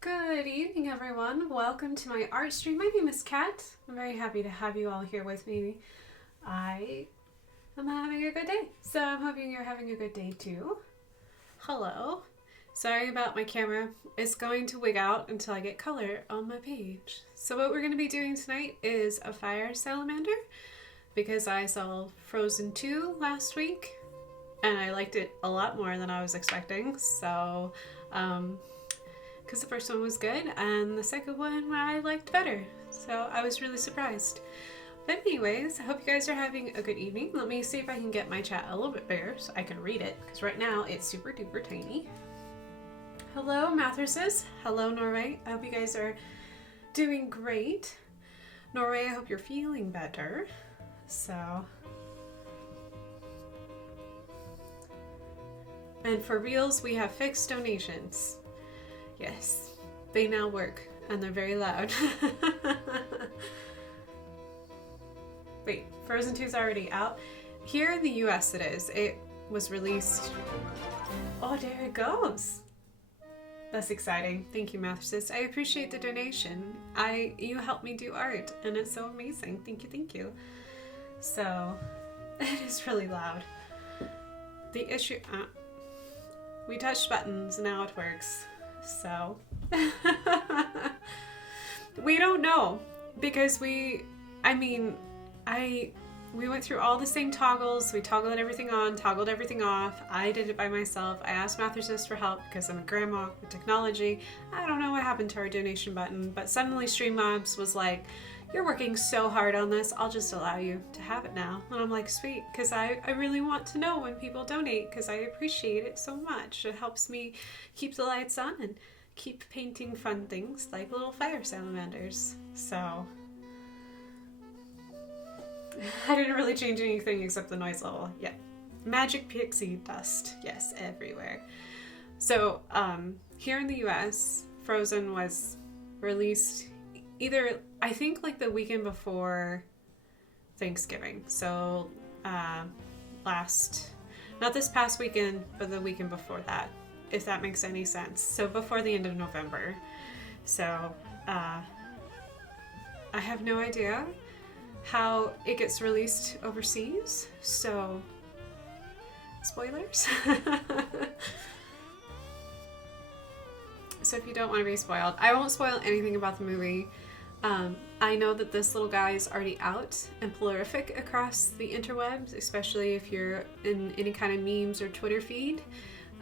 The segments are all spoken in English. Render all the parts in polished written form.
Good evening, everyone. Welcome to my art stream. My name is Kat. I'm very happy to have you all here with me. I am having a good day, so I'm hoping you're having a good day too. Hello. Sorry about my camera. It's going to wig out until I get color on my page. So what we're going to be doing tonight is a fire salamander, because I saw Frozen 2 last week and I liked it a lot more than I was expecting. So because the first one was good and the second one I liked better, so I was really surprised. But anyways, I hope you guys are having a good evening. Let me see if I can get my chat a little bit bigger so I can read it, because right now it's super duper tiny. Hello Mathurses, hello Norway, I hope you guys are doing great. Norway, I hope you're feeling better. So, and for reals, we have fixed donations. Yes, they now work, and they're very loud. Wait, Frozen 2 is already out? Here in the US it is. It was released... Oh, there it goes! That's exciting. Thank you, Mathsis. I appreciate the donation. You help me do art, and it's so amazing. Thank you, thank you. So, it is really loud. The issue... we touched buttons, now it works. So we don't know, because we went through all the same toggles. We toggled everything on, toggled everything off. I did it by myself. I asked Mathursis for help because I'm a grandma with technology. I don't know what happened to our donation button, but suddenly Streamlabs was like, you're working so hard on this, I'll just allow you to have it now. And I'm like, sweet, because I really want to know when people donate, because I appreciate it so much. It helps me keep the lights on and keep painting fun things like little fire salamanders. So I didn't really change anything except the noise level. Yeah, magic pixie dust, yes, everywhere. So here in the US, Frozen was released either, I think, like the weekend before Thanksgiving. So Not this past weekend, but the weekend before that, if that makes any sense. So before the end of November. So I have no idea how it gets released overseas. So spoilers. So if you don't want to be spoiled, I won't spoil anything about the movie. I know that this little guy is already out and prolific across the interwebs, especially if you're in any kind of memes or Twitter feed.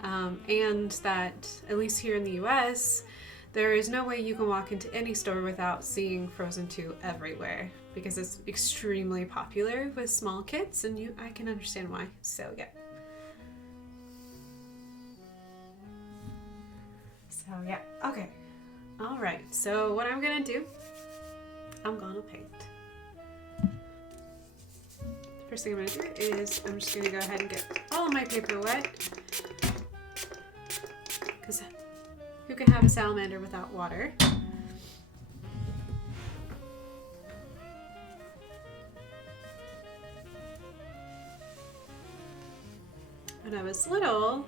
And that, at least here in the US, there is no way you can walk into any store without seeing Frozen 2 everywhere, because it's extremely popular with small kids, and I can understand why. So yeah. So yeah, okay. All right, so what I'm gonna do, I'm gonna paint. The first thing I'm gonna do is I'm just gonna go ahead and get all of my paper wet, because who can have a salamander without water? When I was little,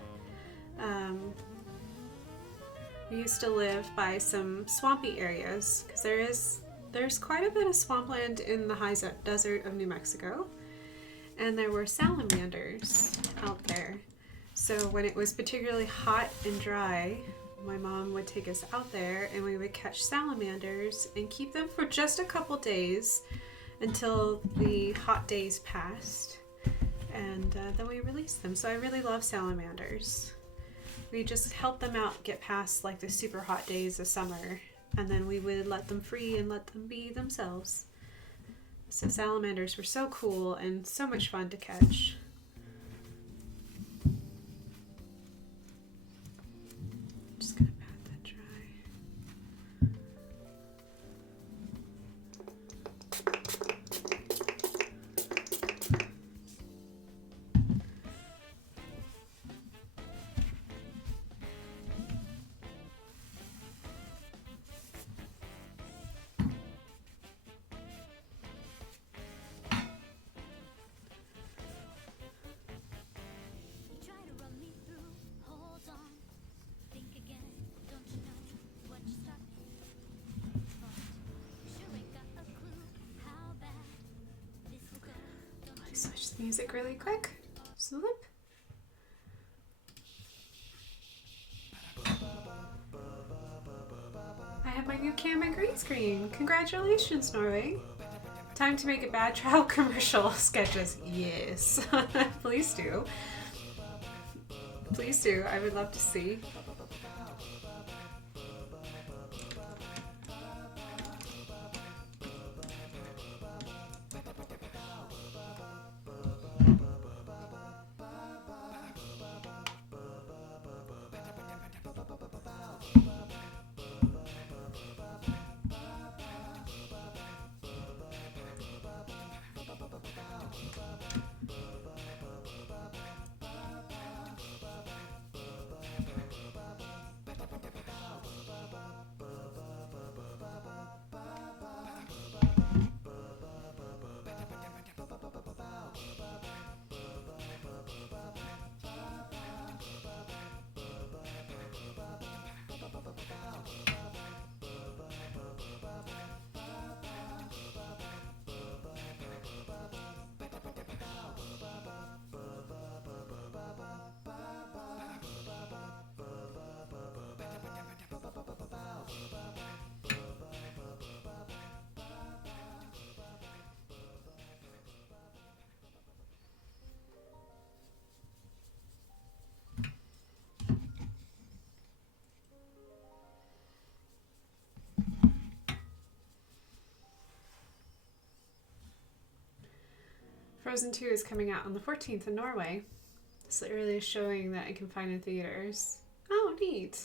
we used to live by some swampy areas, because there's quite a bit of swampland in the high desert of New Mexico, and there were salamanders out there. So when it was particularly hot and dry, my mom would take us out there and we would catch salamanders and keep them for just a couple days until the hot days passed, and then we released them. So I really love salamanders. We just help them out get past like the super hot days of summer, and then we would let them free and let them be themselves. So salamanders were so cool and so much fun to catch. Just gonna pat that dry. Switch the music really quick. Swoop. I have my new camera green screen. Congratulations, Norway. Time to make a bad trial commercial sketches. Yes. Please do. Please do. I would love to see. Frozen 2 is coming out on the 14th in Norway. So it really is showing that it can find in theaters. Oh, neat.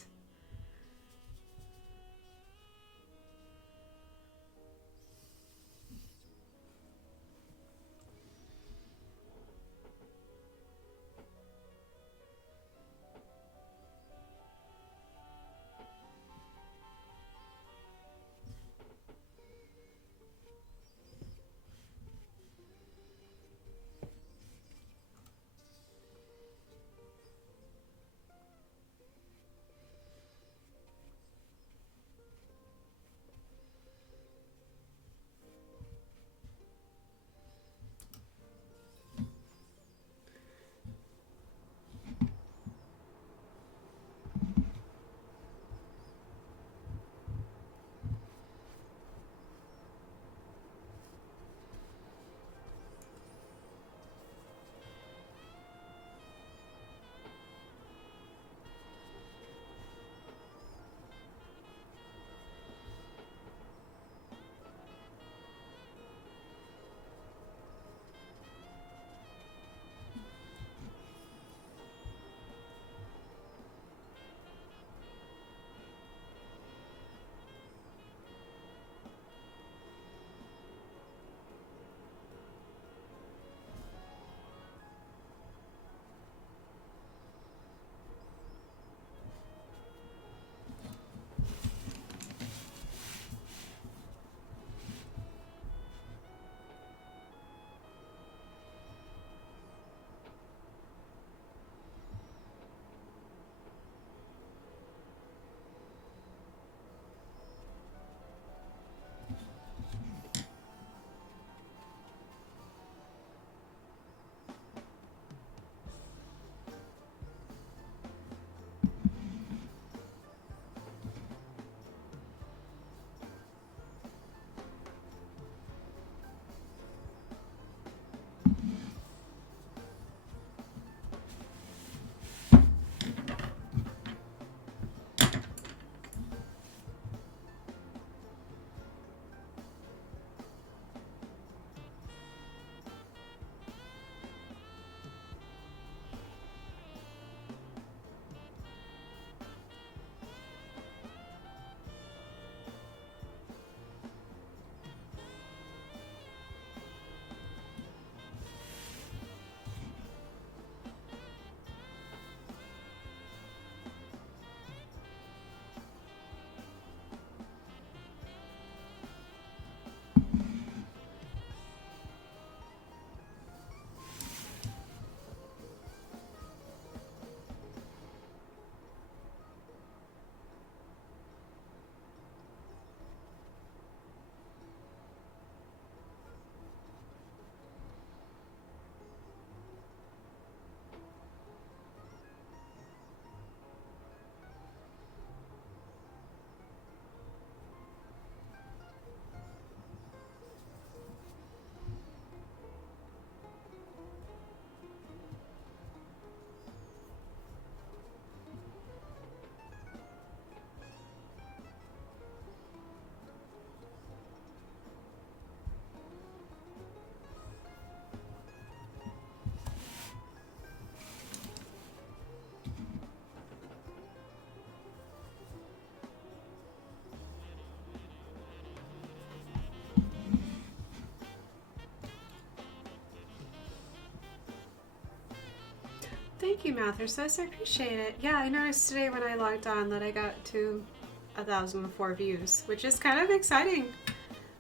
Thank you, Mathersus. I appreciate it. Yeah, I noticed today when I logged on that I got to 1,004 views, which is kind of exciting.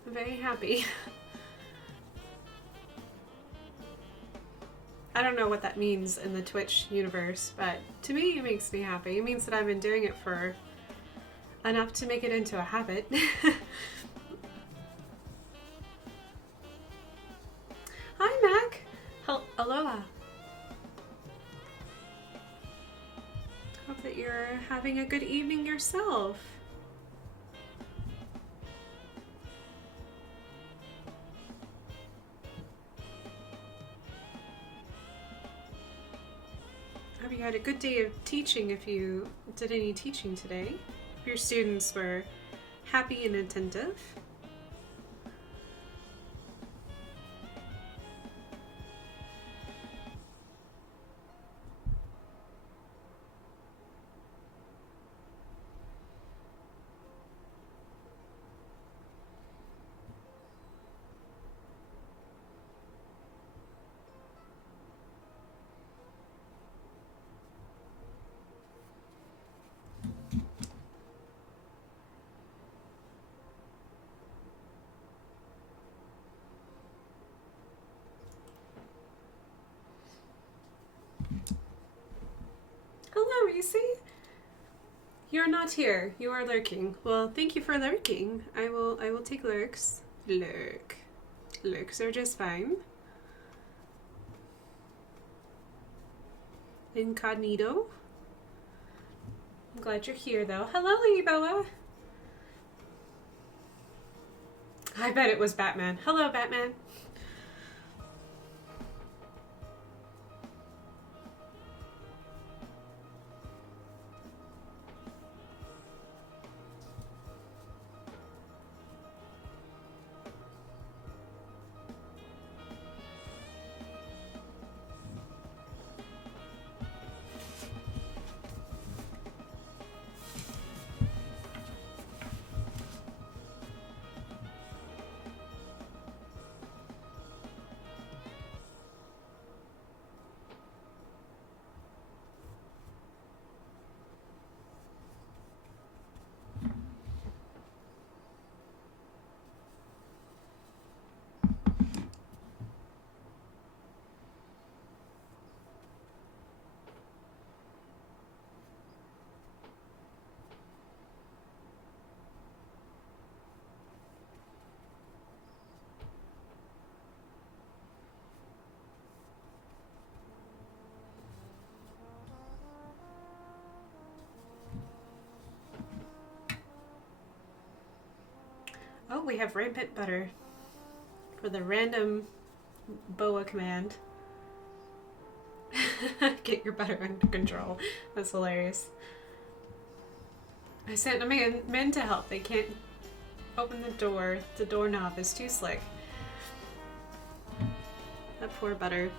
I'm very happy. I don't know what that means in the Twitch universe, but to me it makes me happy. It means that I've been doing it for enough to make it into a habit. Hi, Mac. Aloha. Hope that you're having a good evening yourself. Hope you had a good day of teaching if you did any teaching today. If your students were happy and attentive. Hello, Reese. You're not here. You are lurking. Well, thank you for lurking. I will take lurks. Lurks are just fine. Incognito. I'm glad you're here though. Hello, Lady Bella. I bet it was Batman. Hello, Batman. Oh, we have rampant butter for the random boa command. Get your butter under control. That's hilarious. I sent a men to help. They can't open the door. The doorknob is too slick. That poor butter.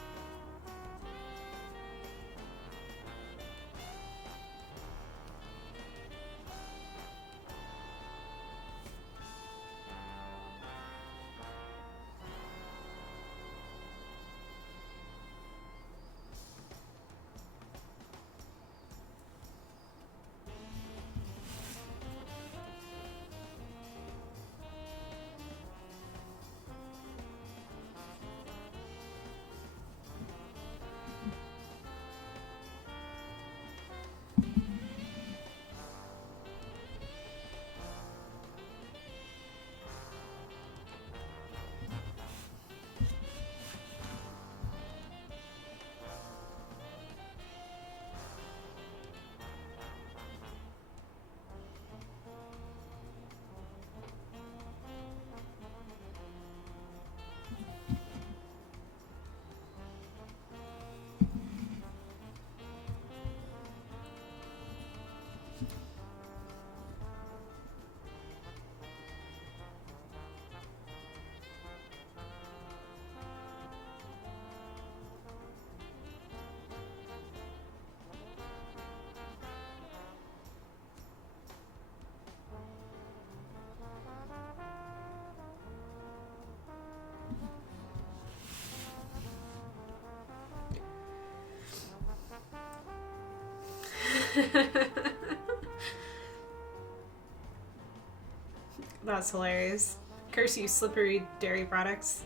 That's hilarious. Curse you, slippery dairy products.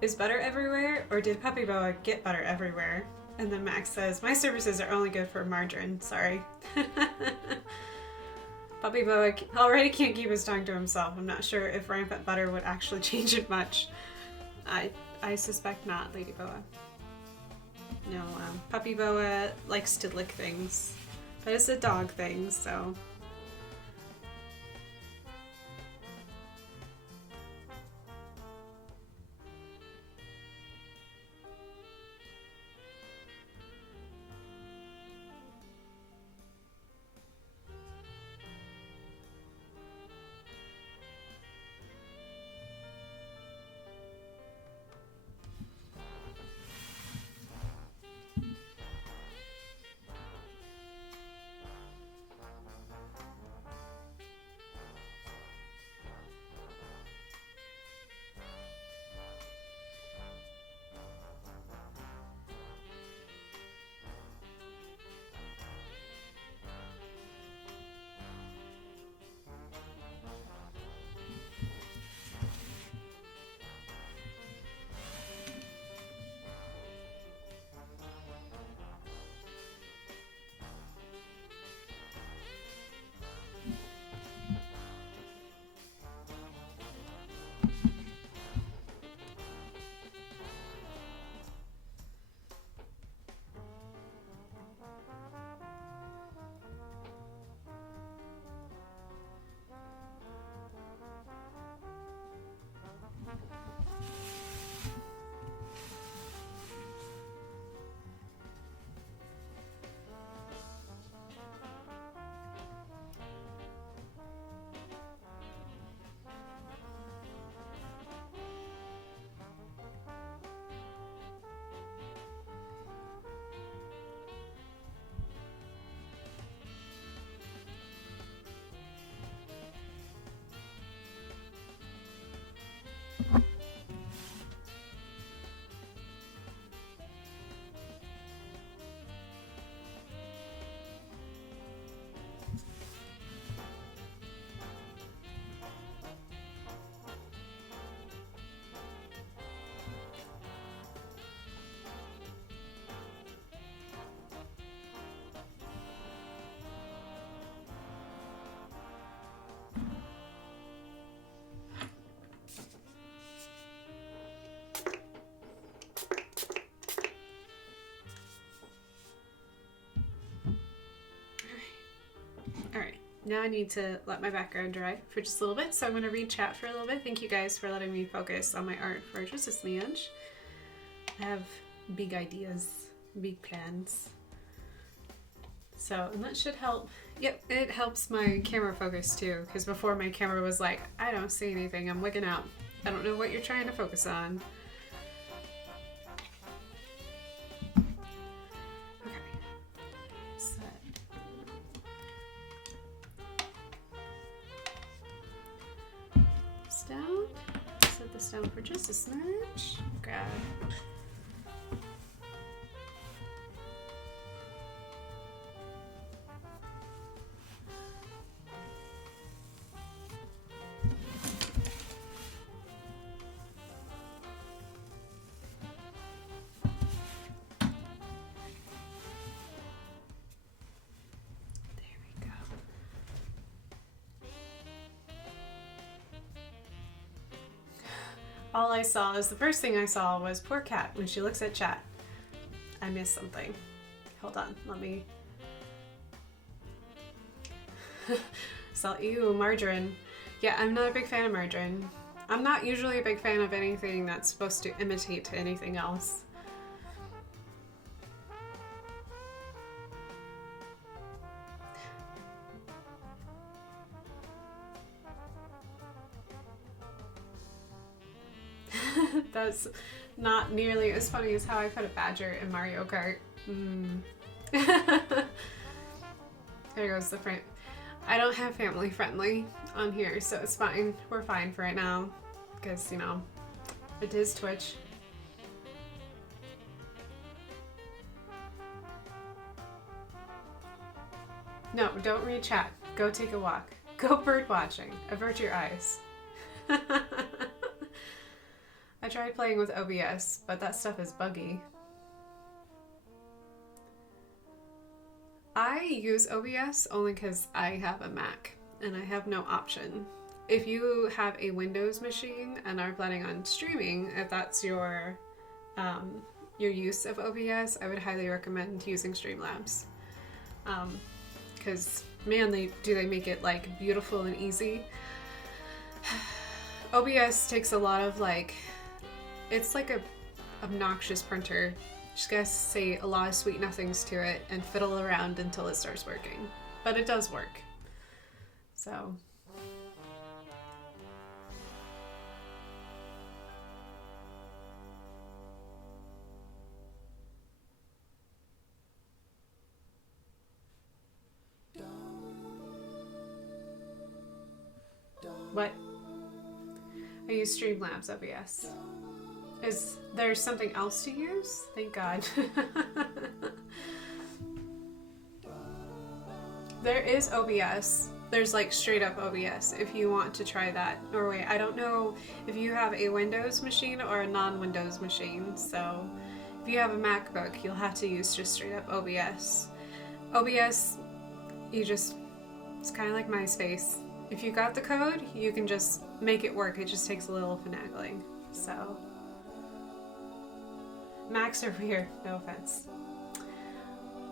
Is butter everywhere, or did Puppy Boa get butter everywhere? And then Max says, my services are only good for margarine. Sorry. Puppy Boa already can't keep his tongue to himself. I'm not sure if rampant butter would actually change it much. I suspect not, Lady Boa. No, Puppy Boa likes to lick things. But it's a dog thing, so... Alright, now I need to let my background dry for just a little bit, so I'm going to read chat for a little bit. Thank you guys for letting me focus on my art for just a smidge. I have big ideas, big plans. So, and that should help. Yep, it helps my camera focus too, because before my camera was like, I don't see anything, I'm wigging out. I don't know what you're trying to focus on. Down. Set this down for just a smidge. Grab. All I saw is the first thing I saw was poor cat when she looks at chat. I missed something. Hold on, let me. So, ew, margarine. Yeah, I'm not a big fan of margarine. I'm not usually a big fan of anything that's supposed to imitate anything else. That's not nearly as funny as how I put a badger in Mario Kart. There goes the frame. I don't have family friendly on here, so it's fine. We're fine for right now, because, you know, it is Twitch. No, don't read chat. Go take a walk. Go bird watching. Avert your eyes. I tried playing with OBS, but that stuff is buggy. I use OBS only because I have a Mac and I have no option. If you have a Windows machine and are planning on streaming, if that's your use of OBS, I would highly recommend using Streamlabs. Because man, they make it like beautiful and easy. OBS takes a lot of like, it's like a obnoxious printer. Just gotta say a lot of sweet nothings to it and fiddle around until it starts working. But it does work. So. What? I use Streamlabs OBS. Is there something else to use? Thank God. There is OBS. There's like straight up OBS if you want to try that. Or wait, I don't know if you have a Windows machine or a non-Windows machine. So if you have a MacBook, you'll have to use just straight up OBS. OBS, it's kind of like MySpace. If you got the code, you can just make it work. It just takes a little finagling. So, Macs are weird, no offense.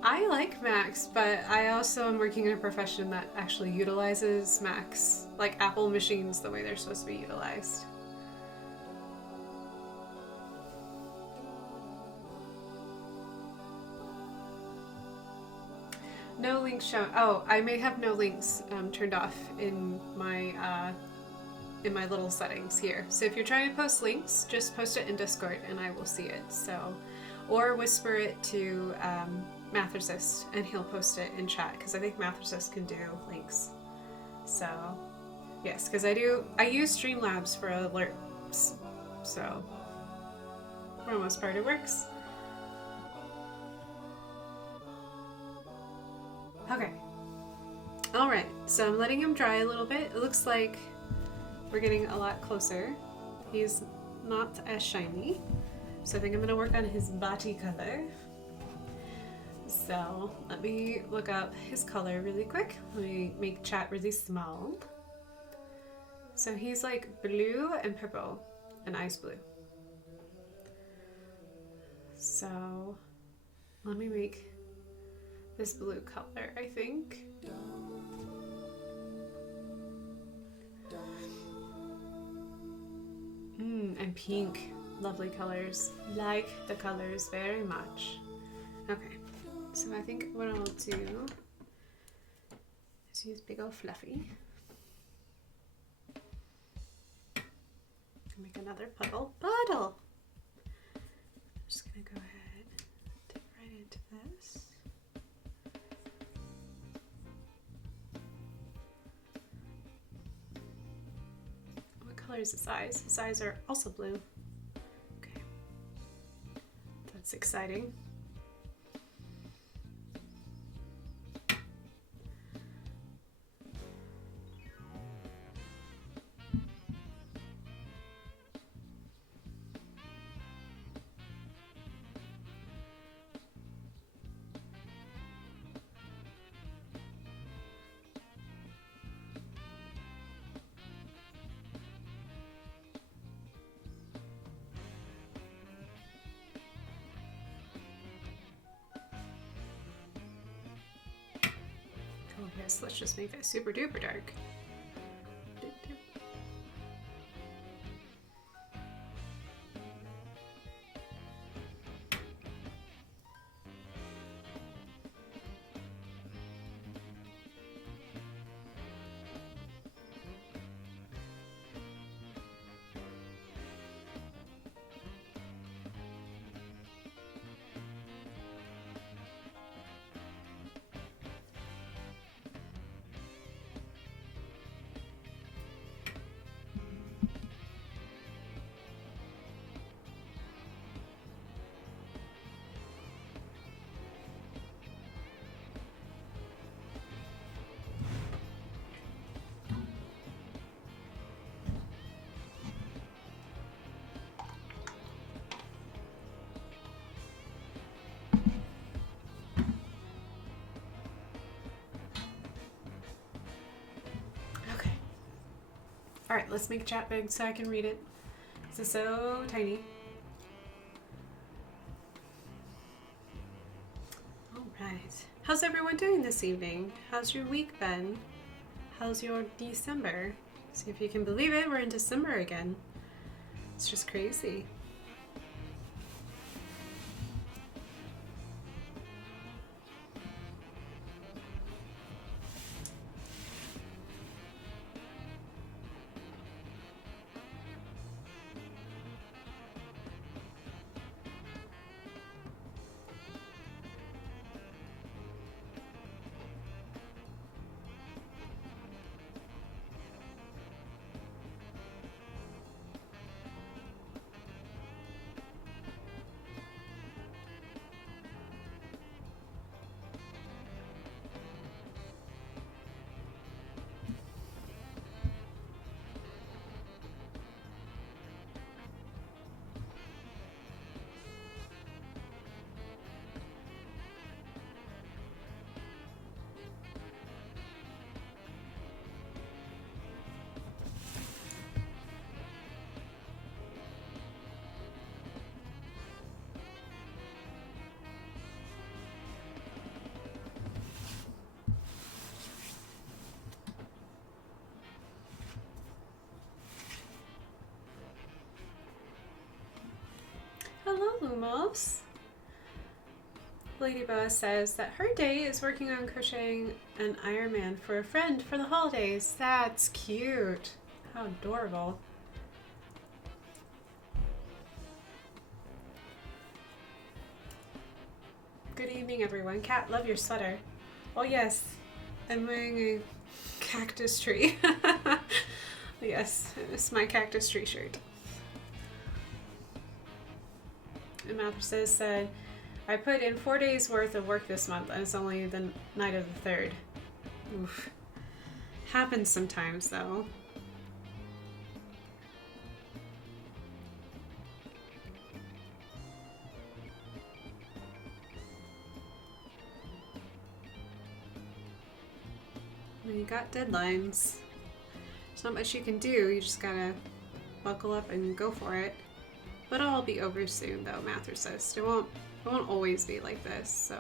I like Macs, but I also am working in a profession that actually utilizes Macs, like Apple machines, the way they're supposed to be utilized. No links shown. Oh, I may have no links turned off in my little settings here. So if you're trying to post links, just post it in Discord and I will see it. So, or whisper it to Mathricist and he'll post it in chat because I think Mathricist can do links. So, yes, because I use Streamlabs for alerts. So, for the most part, it works. Okay. Alright, so I'm letting him dry a little bit. It looks like we're getting a lot closer. He's not as shiny. So I think I'm going to work on his body color. So let me look up his color really quick. Let me make chat really small. So he's like blue and purple and ice blue. So let me make this blue color, I think. And pink. Lovely colors. Like the colors very much. Okay, so I think what I'll do is use big old Fluffy. Make another puddle. I'm just gonna go ahead and dip right into this. What color is his eyes? His eyes are also blue. Okay. That's exciting. Yes, let's just make it super duper dark. Alright, let's make chat big so I can read it. This is so tiny. Alright. How's everyone doing this evening? How's your week been? How's your December? See if you can believe it, we're in December again. It's just crazy. Hello, Lumos. Lady Boa says that her day is working on crocheting an Iron Man for a friend for the holidays. That's cute. How adorable. Good evening, everyone. Kat, love your sweater. Oh, yes. I'm wearing a cactus tree. Yes, it's my cactus tree shirt. And Mathers said, I put in 4 days worth of work this month and it's only the night of the 3rd. Oof. Happens sometimes though. When you got deadlines, there's not much you can do, you just gotta buckle up and go for it. But it'll all be over soon, though, Mather says. It won't always be like this, so.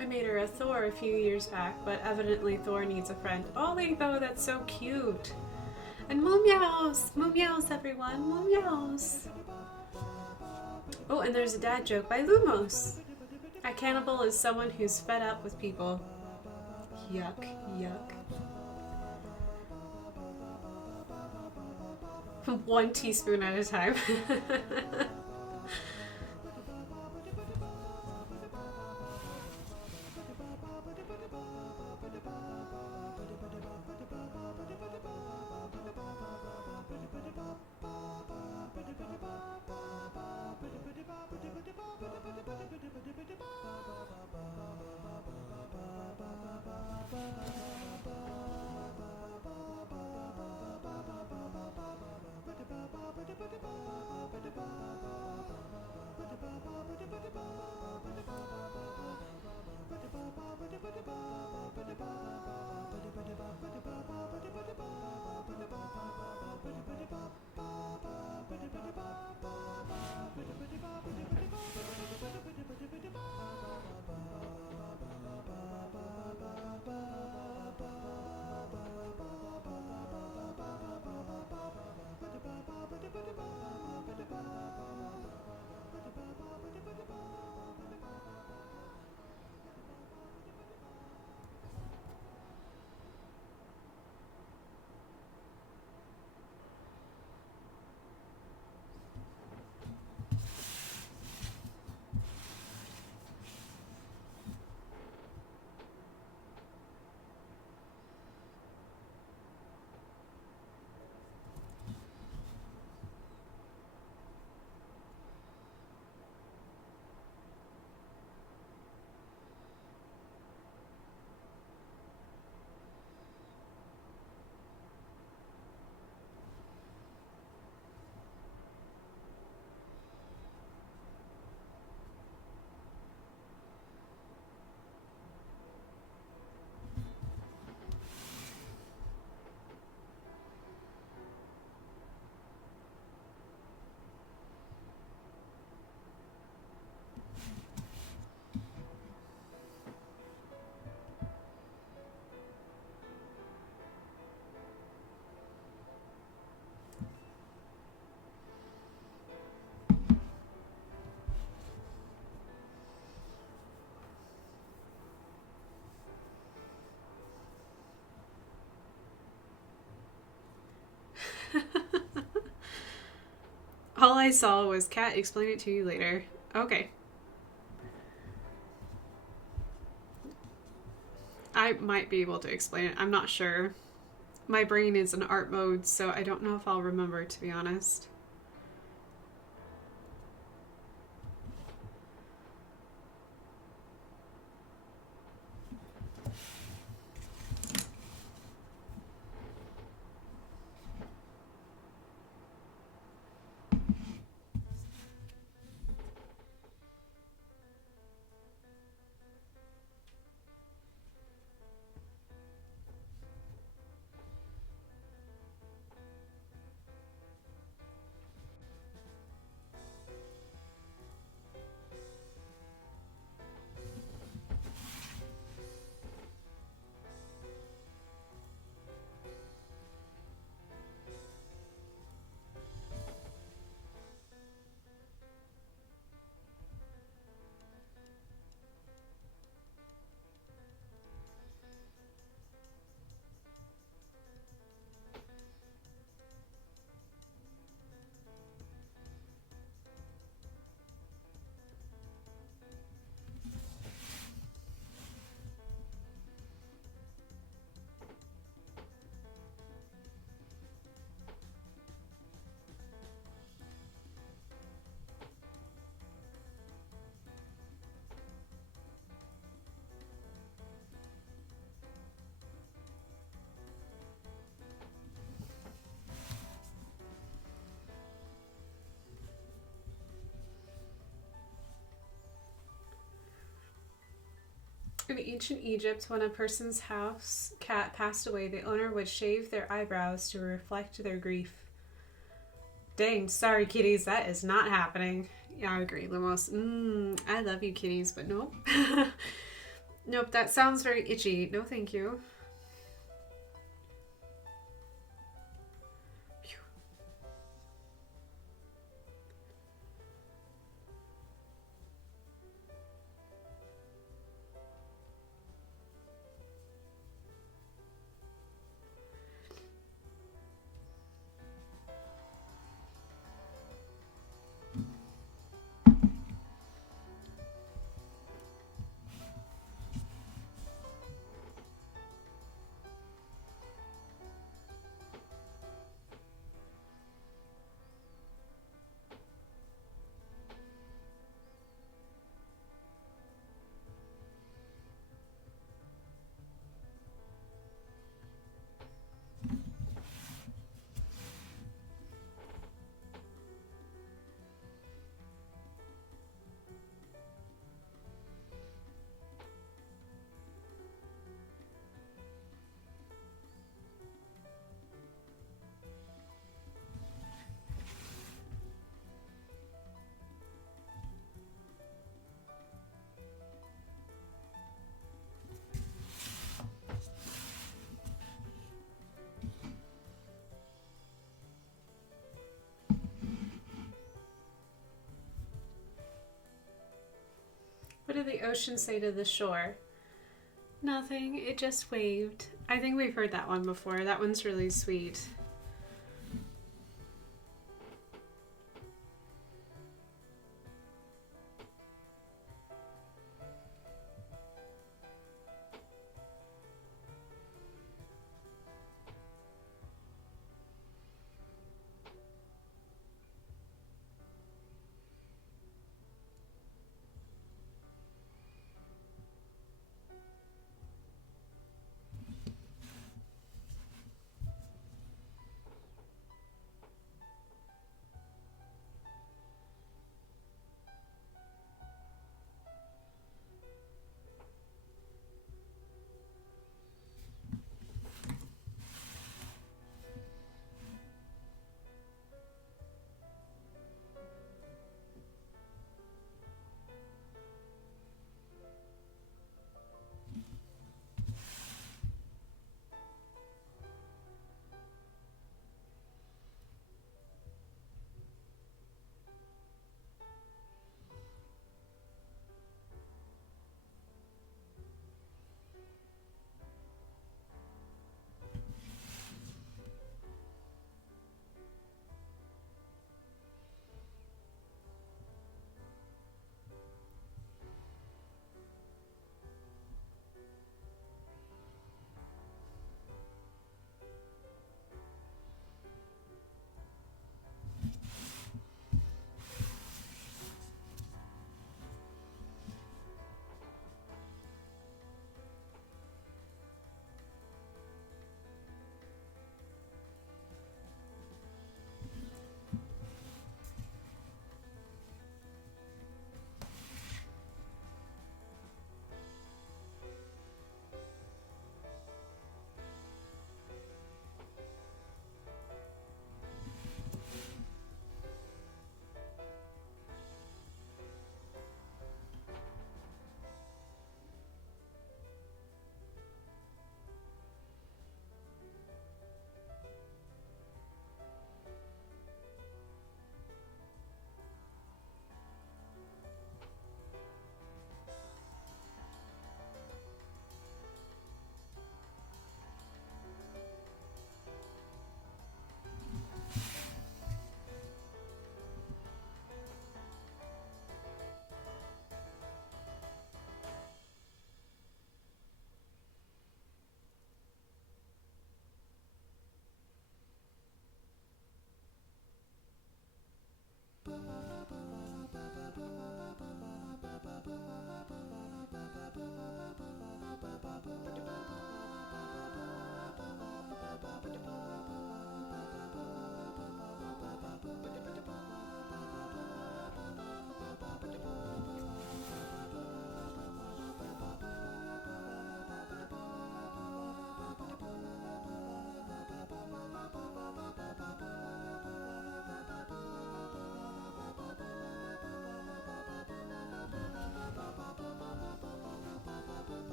I made her a Thor a few years back, but evidently Thor needs a friend. Oh, Lady Boa, that's so cute. And moo meows! Moo meows, everyone! Moo meows! Oh, and there's a dad joke by Lumos. A cannibal is someone who's fed up with people. Yuck, yuck. 1 teaspoon at a time. I saw was Kat, explain it to you later. Okay. I might be able to explain it. I'm not sure. My brain is in art mode, so I don't know if I'll remember, to be honest. In ancient Egypt, when a person's house cat passed away, the owner would shave their eyebrows to reflect their grief. Dang, sorry kitties, that is not happening. Yeah, I agree, Lumos. I love you kitties, but nope. Nope, that sounds very itchy. No thank you. What did the ocean say to the shore? Nothing, it just waved. I think we've heard that one before. That one's really sweet.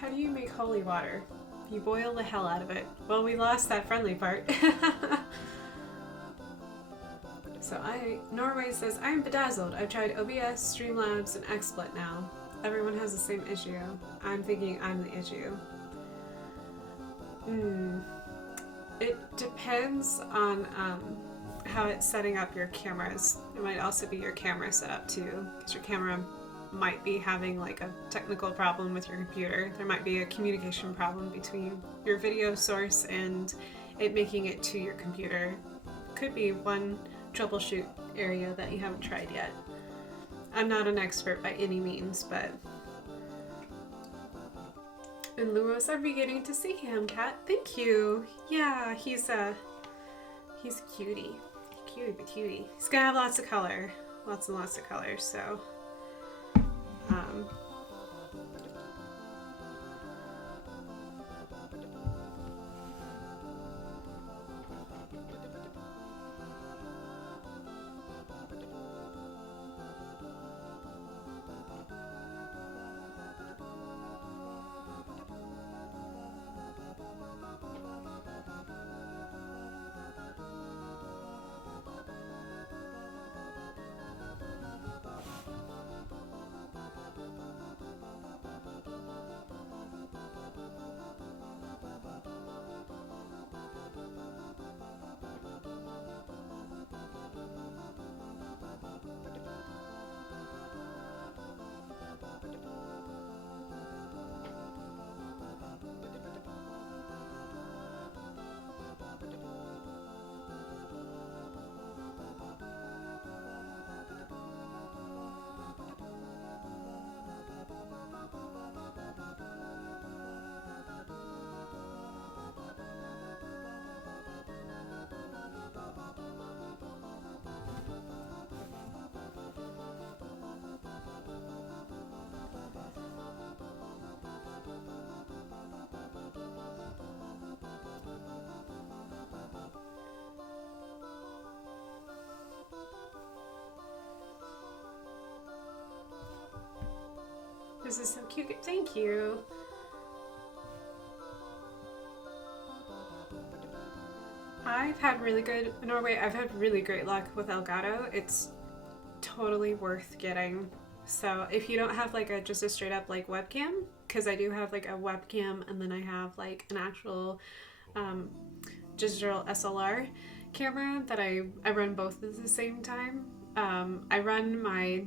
How do you make holy water? You boil the hell out of it. Well, we lost that friendly part. So Norway says, I am bedazzled. I've tried OBS, Streamlabs, and XSplit now. Everyone has the same issue. I'm thinking I'm the issue. It depends on how it's setting up your cameras. It might also be your camera setup too, because your camera might be having like a technical problem with your computer. There might be a communication problem between your video source and it making it to your computer. Could be one troubleshoot area that you haven't tried yet. I'm not an expert by any means, but... And Lewis, I'm beginning to see him, Kat. Thank you. Yeah, he's a cutie. Cutie patootie. He's gonna have lots of color. Lots and lots of colors, so... This is so cute. Thank you. I've had really good, Norway, I've had really great luck with Elgato. It's totally worth getting. So if you don't have like just a straight up like webcam, because I do have like a webcam and then I have like an actual digital SLR camera that I run both at the same time. I run my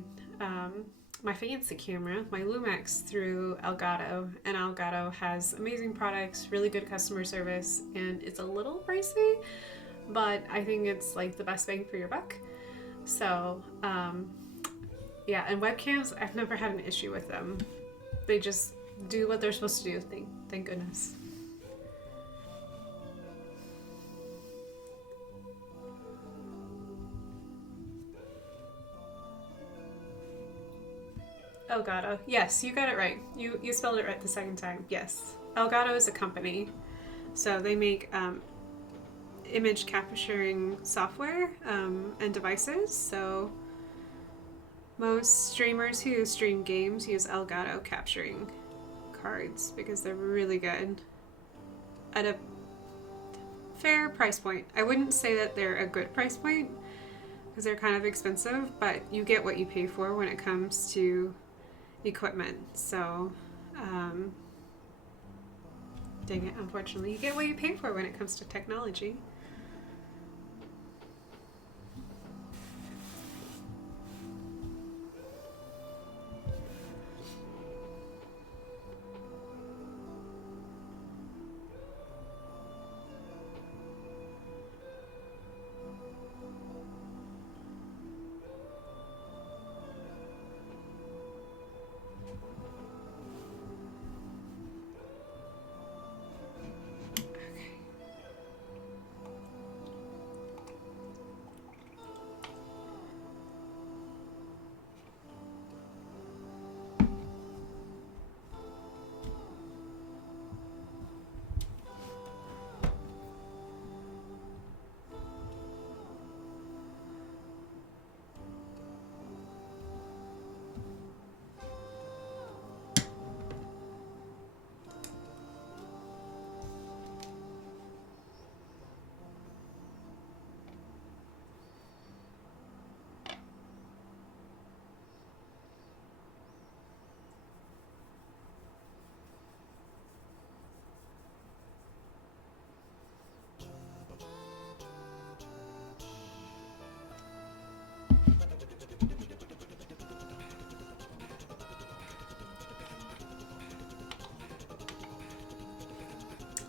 my fancy camera, my Lumix, through Elgato, and Elgato has amazing products, really good customer service, and it's a little pricey, but I think it's like the best bang for your buck. So yeah, and webcams, I've never had an issue with them. They just do what they're supposed to do, thank goodness. Elgato. Yes, you got it right. You spelled it right the second time. Yes. Elgato is a company. So they make image capturing software and devices. So most streamers who stream games use Elgato capturing cards because they're really good at a fair price point. I wouldn't say that they're a good price point because they're kind of expensive, but you get what you pay for when it comes to equipment. So dang it, unfortunately you get what you pay for when it comes to technology.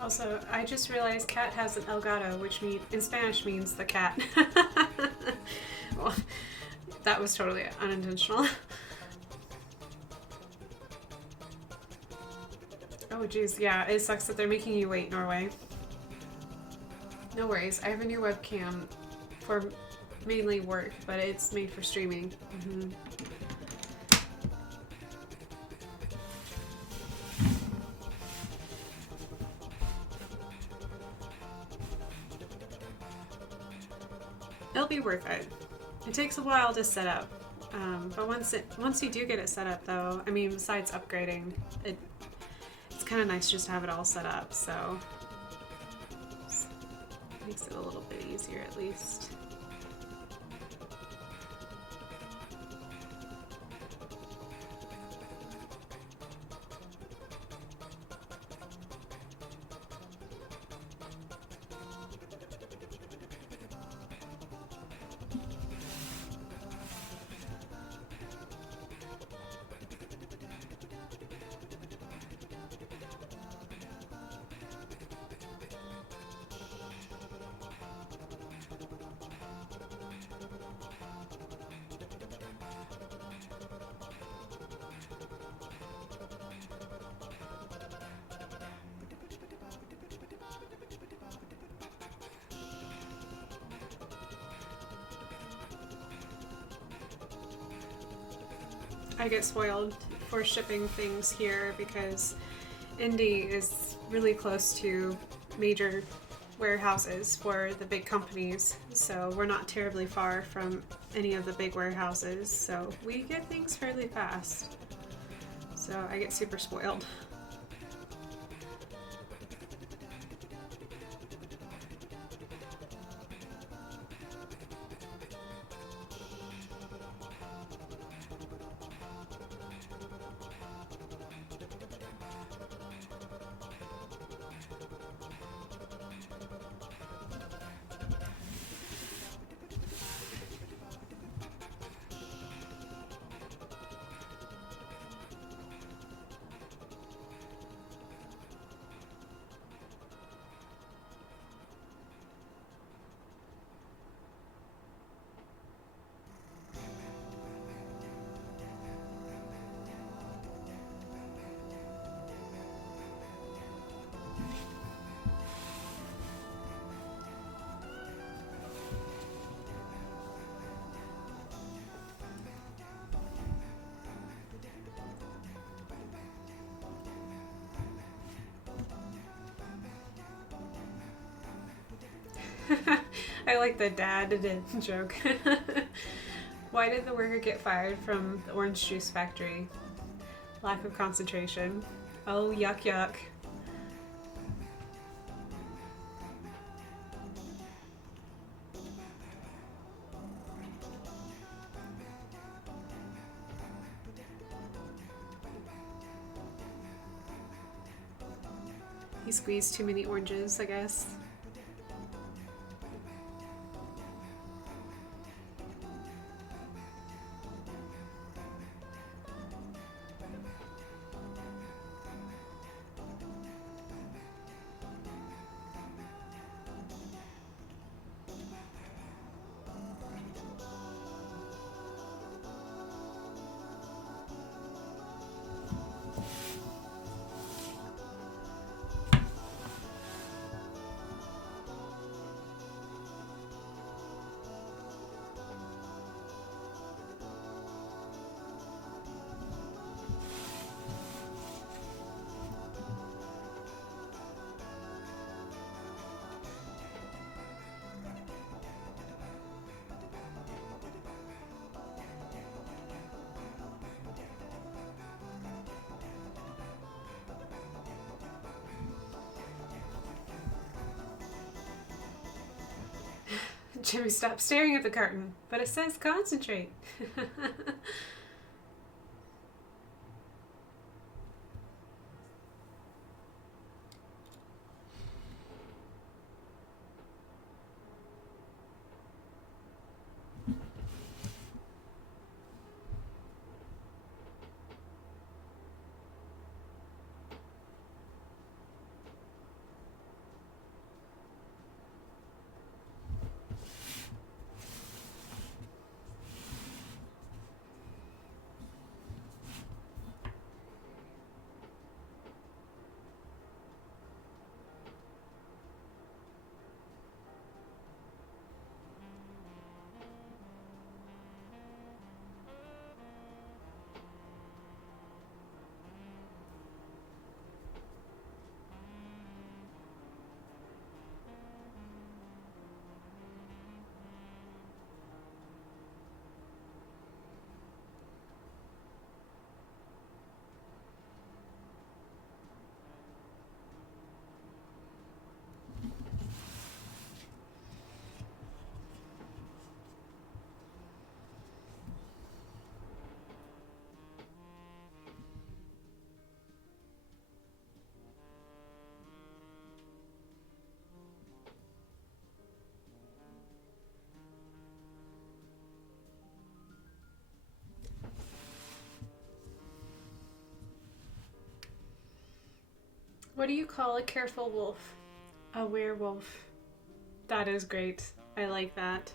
Also, I just realized cat has an elgato, which in Spanish means the cat. Well, that was totally unintentional. Oh geez, yeah, it sucks that they're making you wait, Norway. No worries, I have a new webcam for mainly work, but it's made for streaming. It'll be worth it. It takes a while to set up, but once you do get it set up, though, I mean, besides upgrading, it's kind of nice just to have it all set up. So it makes it a little bit easier, at least. I get spoiled for shipping things here because Indy is really close to major warehouses for the big companies, so we're not terribly far from any of the big warehouses, so we get things fairly fast. So I get super spoiled. I like the dad joke. Why did the worker get fired from the orange juice factory? Lack of concentration. Oh, yuck, yuck. He squeezed too many oranges, I guess. Jimmy, stop staring at the carton, but it says concentrate. What do you call a careful wolf? A werewolf. That is great. I like that.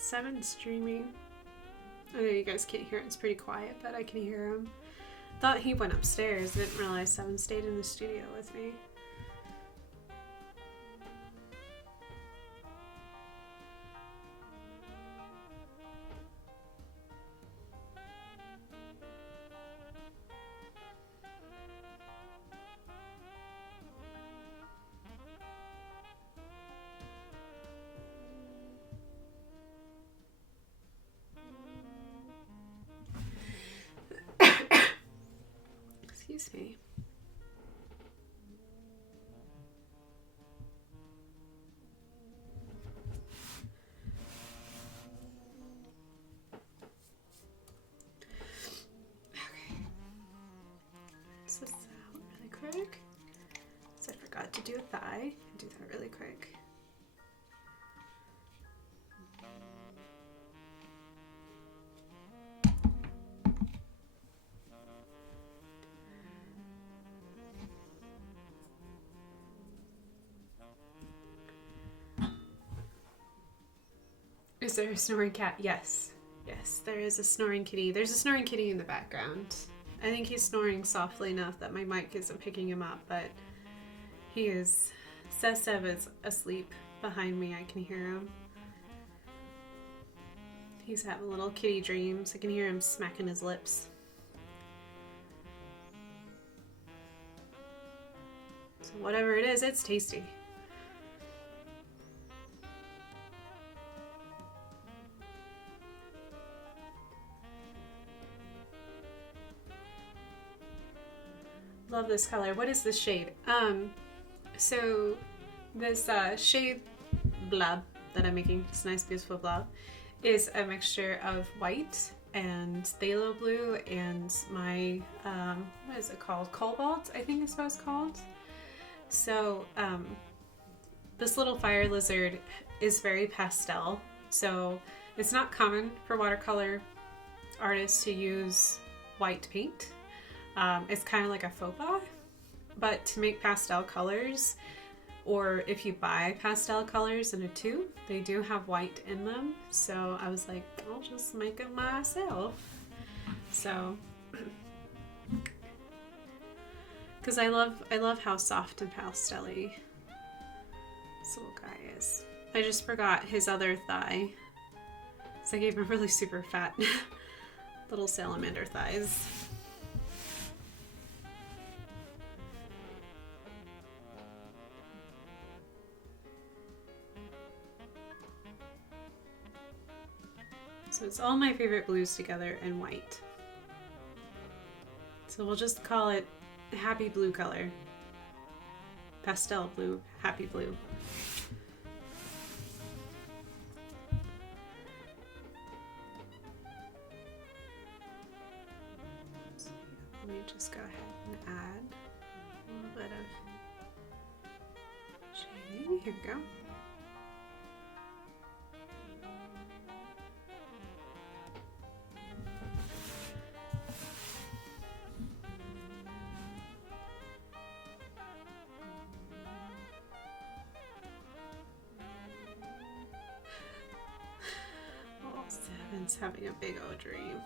Seven's streaming. I know you guys can't hear it. It's pretty quiet, but I can hear him. Thought he went upstairs. Didn't realize Seven stayed in the studio with me. Excuse me. Okay. Let's this out really quick. So I forgot to do a thigh. Do that really quick. Is there a snoring cat? Yes. Yes, there is a snoring kitty. There's a snoring kitty in the background. I think he's snoring softly enough that my mic isn't picking him up, but he is... Sesev is asleep behind me. I can hear him. He's having little kitty dreams. I can hear him smacking his lips. So whatever it is, it's tasty. Love this color. What is this shade? So this shade blob that I'm making, this nice beautiful blob, is a mixture of white and phthalo blue and my, what is it called? Cobalt, I think is what it's called. So this little fire lizard is very pastel. So it's not common for watercolor artists to use white paint. It's kind of like a faux pas, but to make pastel colors, or if you buy pastel colors in a tube, they do have white in them. So I was like, I'll just make it myself. So, because I love how soft and pastel-y this little guy is. I just forgot his other thigh, so I gave him really super fat little salamander thighs. So it's all my favorite blues together in white. So we'll just call it happy blue color. Pastel blue, happy blue. So let me just go ahead and add a little bit of shading. Here we go. Seven's having a big old dream.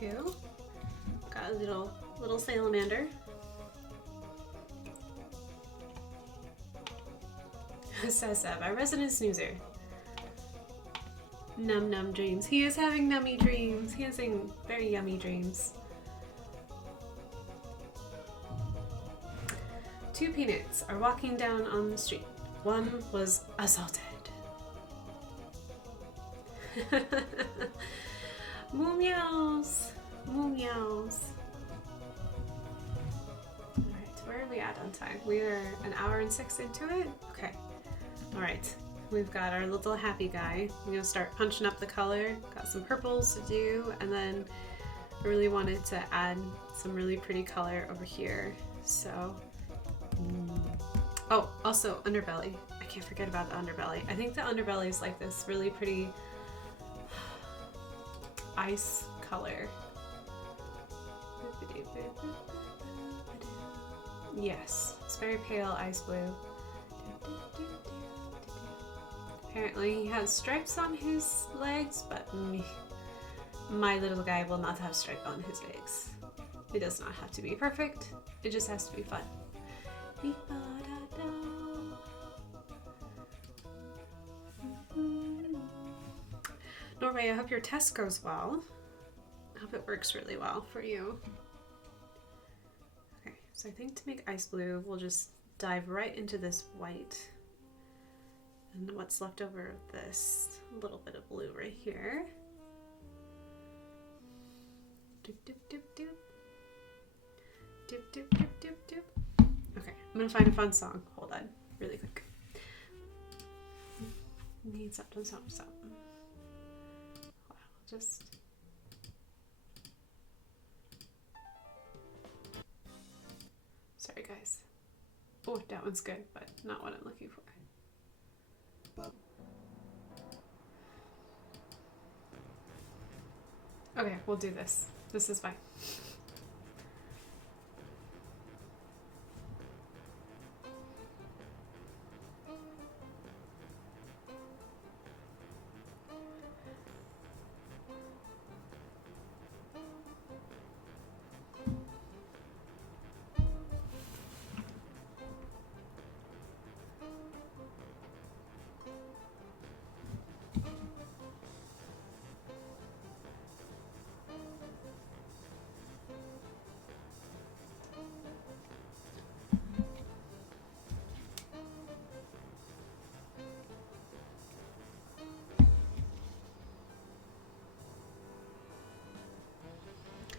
we go. Got a little salamander. Says Seb, our resident snoozer. Num num dreams. He is having nummy dreams. He is having very yummy dreams. 2 peanuts are walking down on the street. One was assaulted. Moo meows. Moo meows. Alright, where are we at on time? We are an hour and 6 into it? Okay. Alright. We've got our little happy guy. I'm going to start punching up the color. Got some purples to do, and then I really wanted to add some really pretty color over here. So, oh, also underbelly. I can't forget about the underbelly. I think the underbelly is like this really pretty ice color. Yes, it's very pale ice blue. Apparently he has stripes on his legs, but my little guy will not have stripes on his legs. It does not have to be perfect, it just has to be fun. Norway, I hope your test goes well. I hope it works really well for you. Okay, so I think to make ice blue, we'll just dive right into this white. And what's left over of this little bit of blue right here. Doop, doop, doop, doop. Doop, doop, doop, doop, doop. Okay, I'm gonna find a fun song. Hold on, really quick. Need something. Wow, just. Sorry, guys. Oh, that one's good, but not what I'm looking for. Okay, we'll do this. This is fine.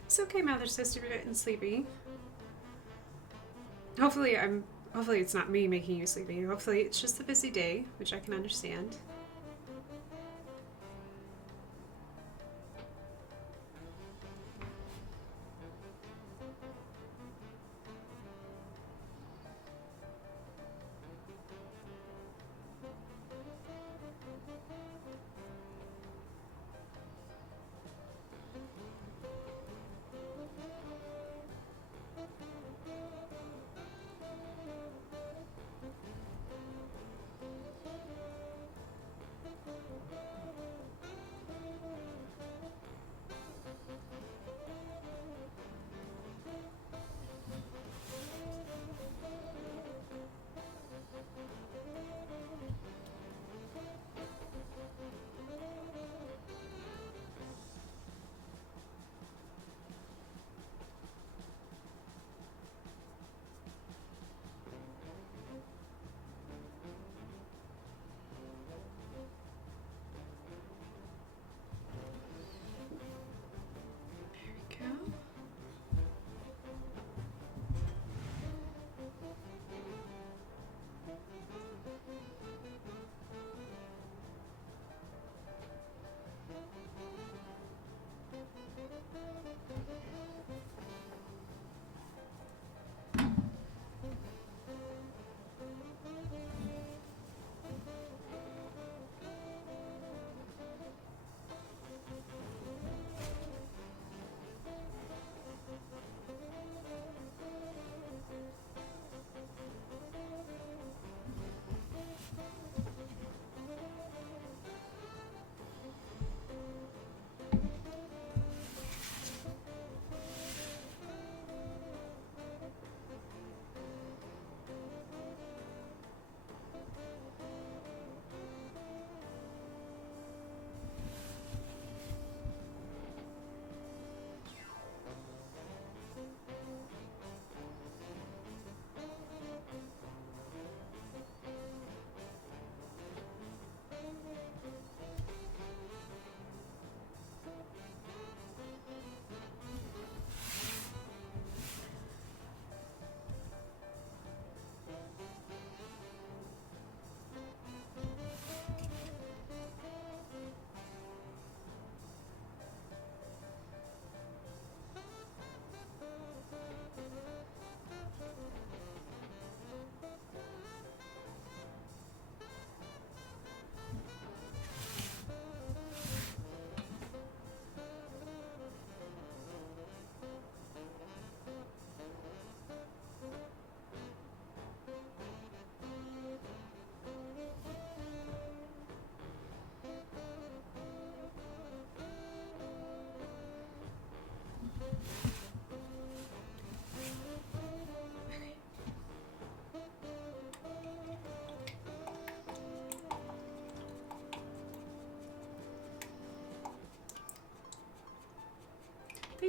It's okay, Mother Sister, you're getting sleepy. Hopefully it's not me making you sleepy. Hopefully it's just a busy day, which I can understand.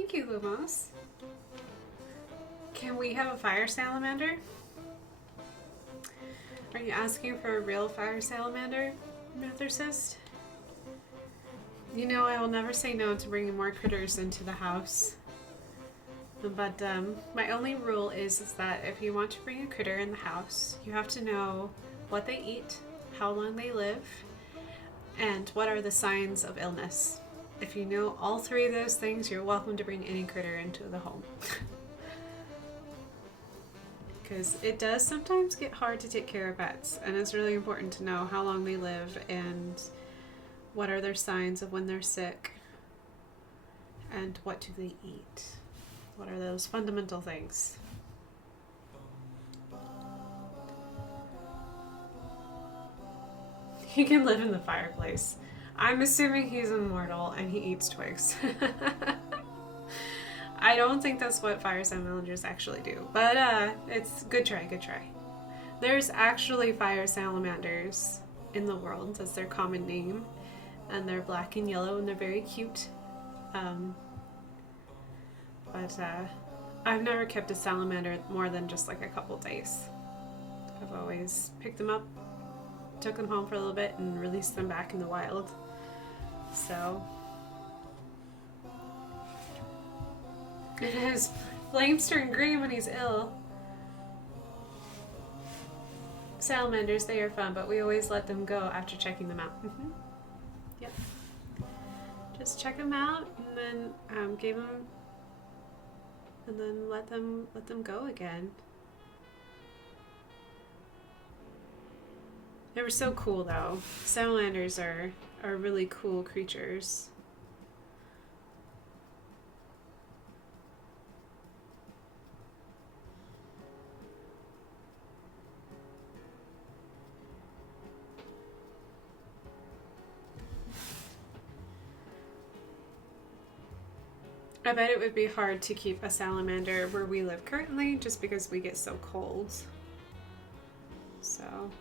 Thank you, Lumos. Can we have a fire salamander? Are you asking for a real fire salamander, Mathercist? You know I will never say no to bringing more critters into the house. But my only rule is that if you want to bring a critter in the house, you have to know what they eat, how long they live, and what are the signs of illness. If you know all three of those things, you're welcome to bring any critter into the home. Because it does sometimes get hard to take care of pets, and it's really important to know how long they live and what are their signs of when they're sick and what do they eat. What are those fundamental things? He can live in the fireplace. I'm assuming he's immortal and he eats twigs. I don't think that's what fire salamanders actually do, but it's good try, good try. There's actually fire salamanders in the world. That's their common name, and they're black and yellow and they're very cute. But I've never kept a salamander more than just like a couple days. I've always picked them up, took them home for a little bit, and released them back in the wild. So it has flames turn green when he's ill. Salamanders, they are fun, but we always let them go after checking them out. Yep. Just check them out and then give them, and then let them go again. They were so cool though. Salamanders are really cool creatures. I bet it would be hard to keep a salamander where we live currently just because we get so cold. So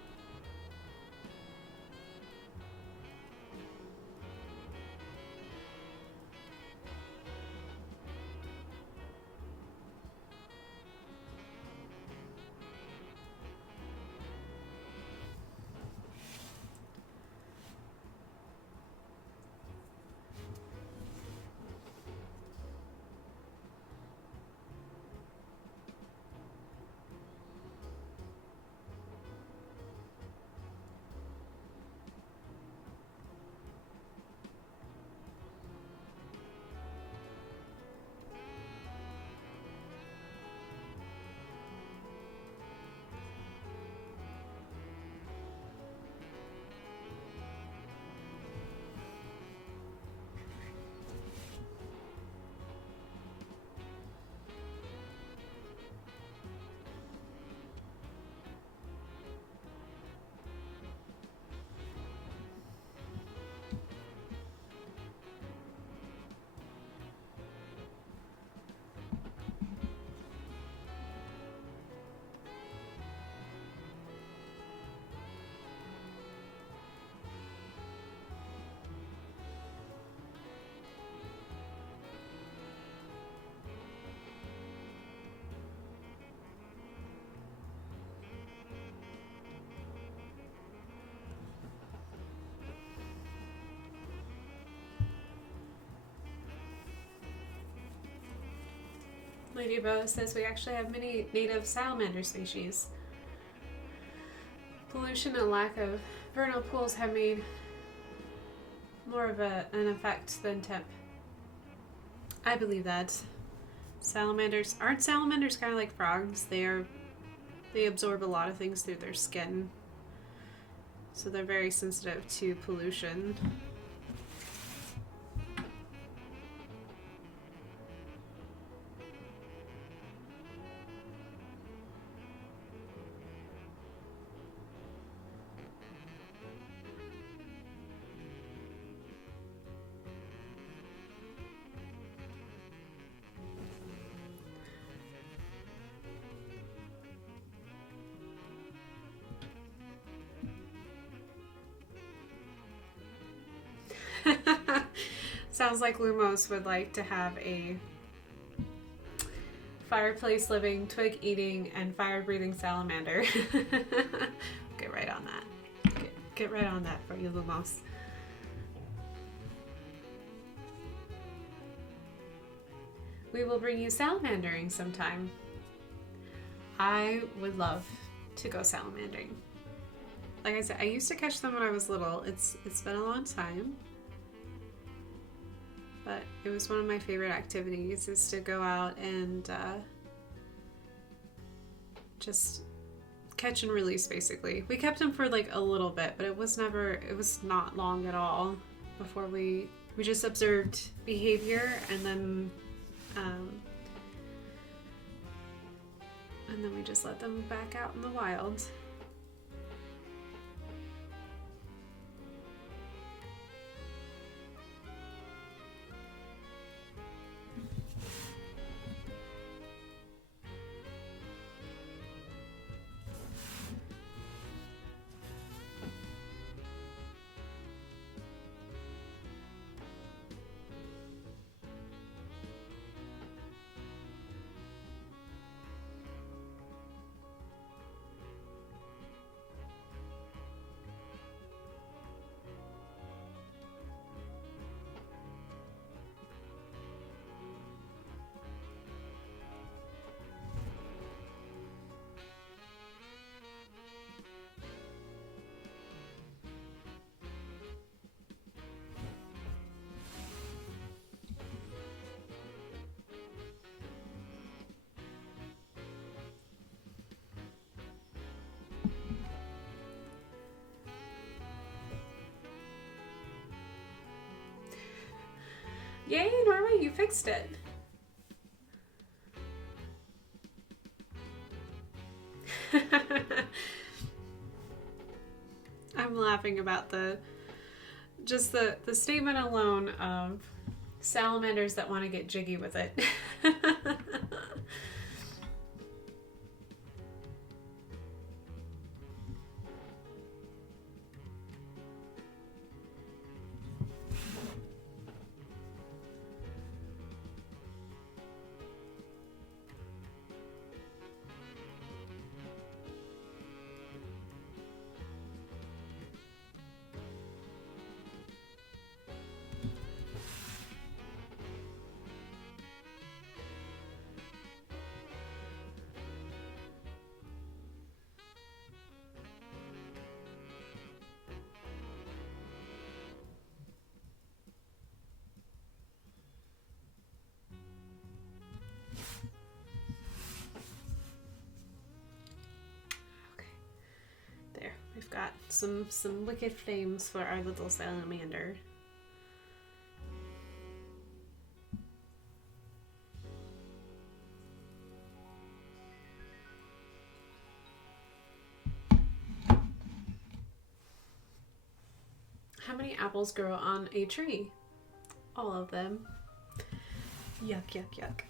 Lady Bo says we actually have many native salamander species. Pollution and lack of vernal pools have made more of an effect than temp. I believe that. Salamanders aren't salamanders kind of like frogs? They absorb a lot of things through their skin, so they're very sensitive to pollution. Sounds like Lumos would like to have a fireplace living, twig eating, and fire breathing salamander. Get right on that. Get right on that for you, Lumos. We will bring you salamandering sometime. I would love to go salamandering. Like I said, I used to catch them when I was little. It's been a long time. But it was one of my favorite activities, is to go out and just catch and release, basically. We kept them for like a little bit, but it was not long at all before we just observed behavior, and then we just let them back out in the wild. Yay, Norma, you fixed it. I'm laughing about the statement alone of salamanders that want to get jiggy with it. We've got some wicked flames for our little salamander. How many apples grow on a tree? All of them. Yuck, yuck, yuck.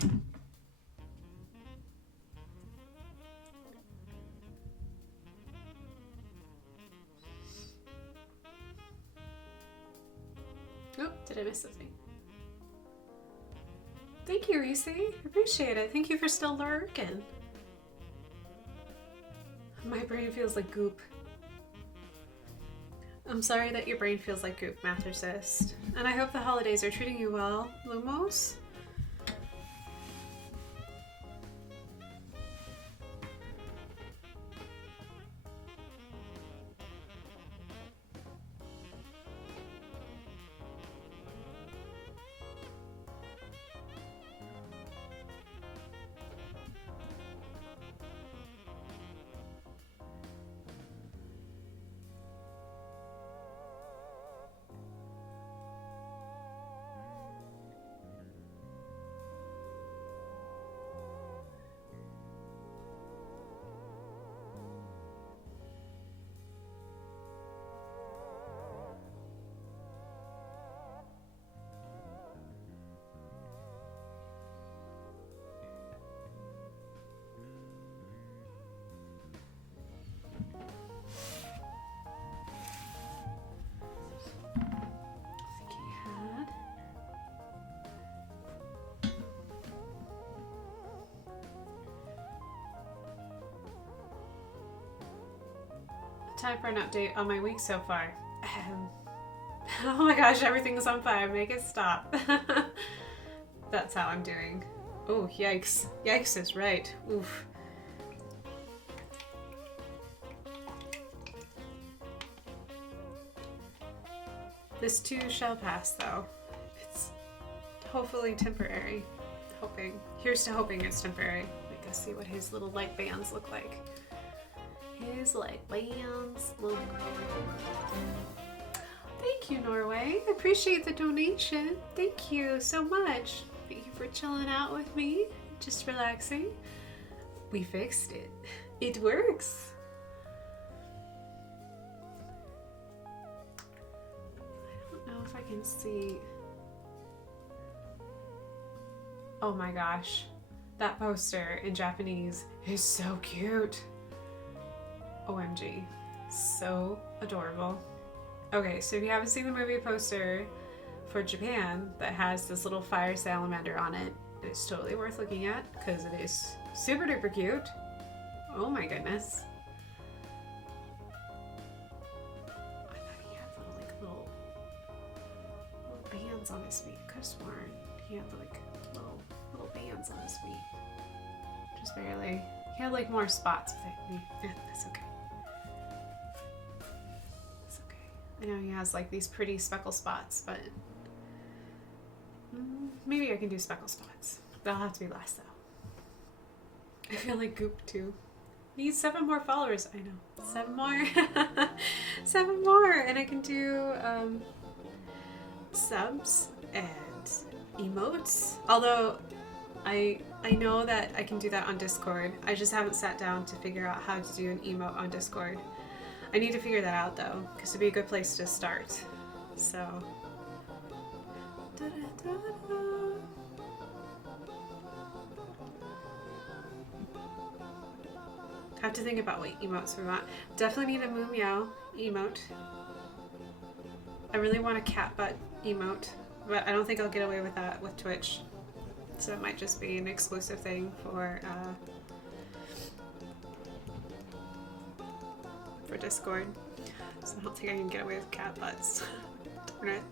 Oh, did I miss something? Thank you, Reese. Appreciate it. Thank you for still lurking. My brain feels like goop. I'm sorry that your brain feels like goop, Mathercist. And I hope the holidays are treating you well, Lumos. Time for an update on my week so far. Oh my gosh, everything's on fire. Make it stop. That's how I'm doing. Oh, yikes. Yikes is right. Oof. This too shall pass, though. It's hopefully temporary. Hoping. Here's to hoping it's temporary. Make us see what his little light bands look like. His light bands look. Thank you, Norway. I appreciate the donation. Thank you so much. Thank you for chilling out with me. Just relaxing. We fixed it. It works. I don't know if I can see. Oh my gosh. That poster in Japanese is so cute. OMG. So adorable. Okay, so if you haven't seen the movie poster for Japan that has this little fire salamander on it, it's totally worth looking at because it is super duper cute. Oh my goodness. I thought he had little bands on his feet. I could have sworn he had like little bands on his feet. Just barely. He had like more spots with it. Yeah, that's okay. I know he has like these pretty speckle spots, but maybe I can do speckle spots. That'll have to be last though. I feel like goop too. Need 7 more followers. I know. 7 more. 7 more. And I can do subs and emotes. Although I know that I can do that on Discord. I just haven't sat down to figure out how to do an emote on Discord. I need to figure that out though, because it'd be a good place to start. So. I have to think about what emotes we want. Definitely need a Moo Meow emote. I really want a cat butt emote, but I don't think I'll get away with that with Twitch. So it might just be an exclusive thing for Discord. So I don't think I can get away with cat butts. Darn it.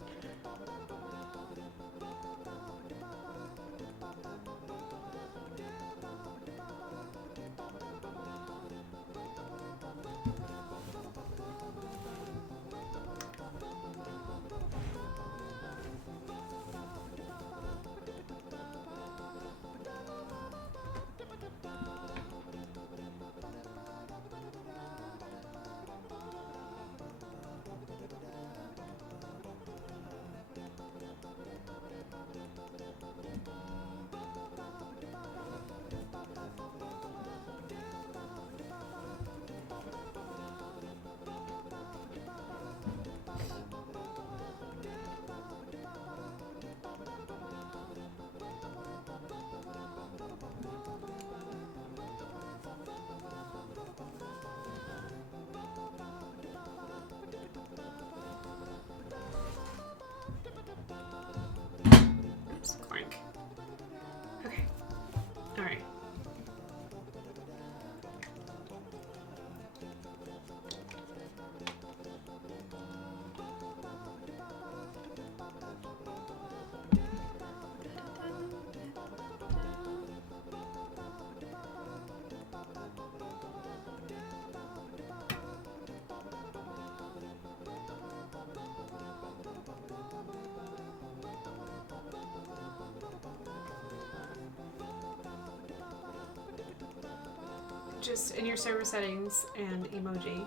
just in your server settings and emoji.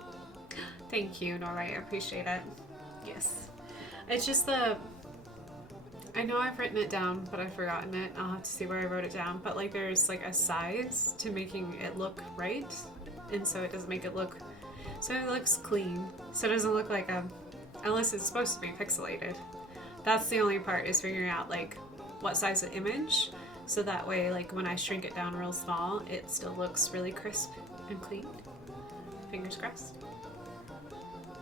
Thank you, Nora. I appreciate it. Yes. It's just the... I know I've written it down, but I've forgotten it. I'll have to see where I wrote it down. But like there's like a size to making it look right. And so it doesn't make it look... So it looks clean. So it doesn't look like a... Unless it's supposed to be pixelated. That's the only part, is figuring out like what size of image. So that way, like when I shrink it down real small, it still looks really crisp and clean. Fingers crossed.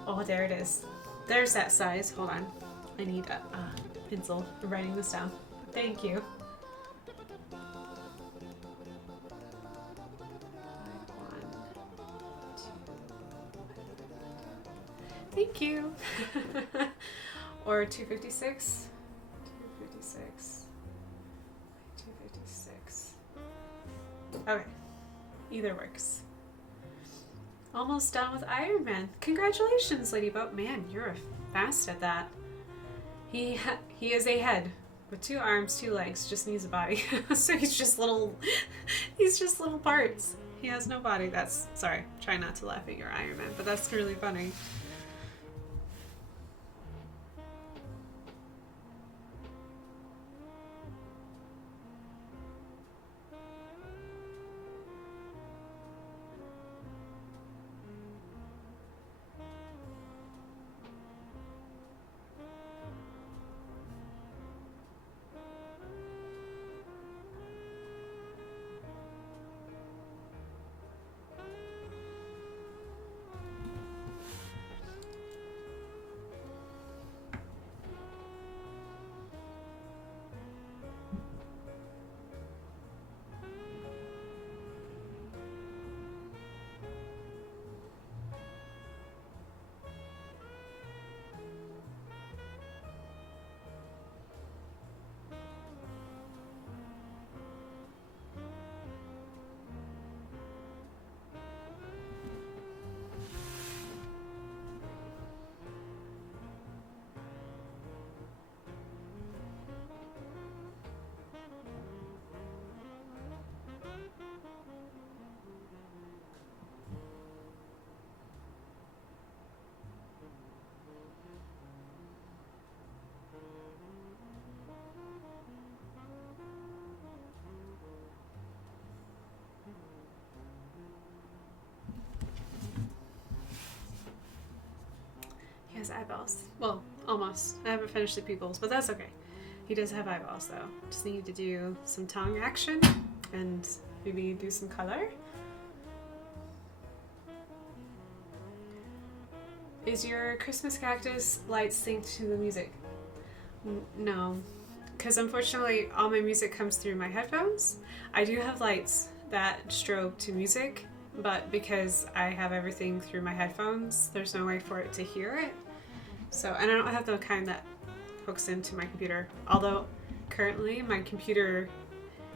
Oh, there it is. There's that size. Hold on. I need a pencil. I'm writing this down. Thank you. Thank you. Or 256. 256. 256. Okay. Either works. Almost done with Iron Man. Congratulations, Ladybug. Man, you're fast at that. He is a head with 2 arms, 2 legs, just needs a body. So he's just little parts. He has no body. That's, sorry, try not to laugh at your Iron Man, but that's really funny. He has eyeballs. Well, almost. I haven't finished the pupils, but that's okay. He does have eyeballs though. Just need to do some tongue action and maybe do some color. Is your Christmas cactus lights synced to the music? No, because unfortunately all my music comes through my headphones. I do have lights that strobe to music, but because I have everything through my headphones, there's no way for it to hear it. So, and I don't have the kind that hooks into my computer, although currently my computer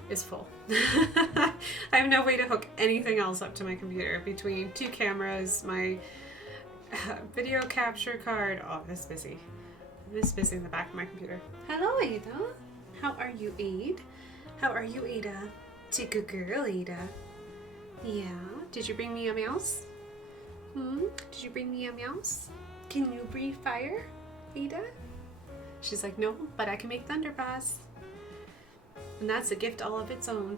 is full. I have no way to hook anything else up to my computer between 2 cameras, my video capture card. Oh, it's busy. It's busy in the back of my computer. Hello, Ada. How are you, Aid? How are you, Ada? It's a good girl, Ada. Yeah. Did you bring me a mouse? Did you bring me a mouse? Can you breathe fire, Ada? She's like, no, but I can make thunderbolts. And that's a gift all of its own.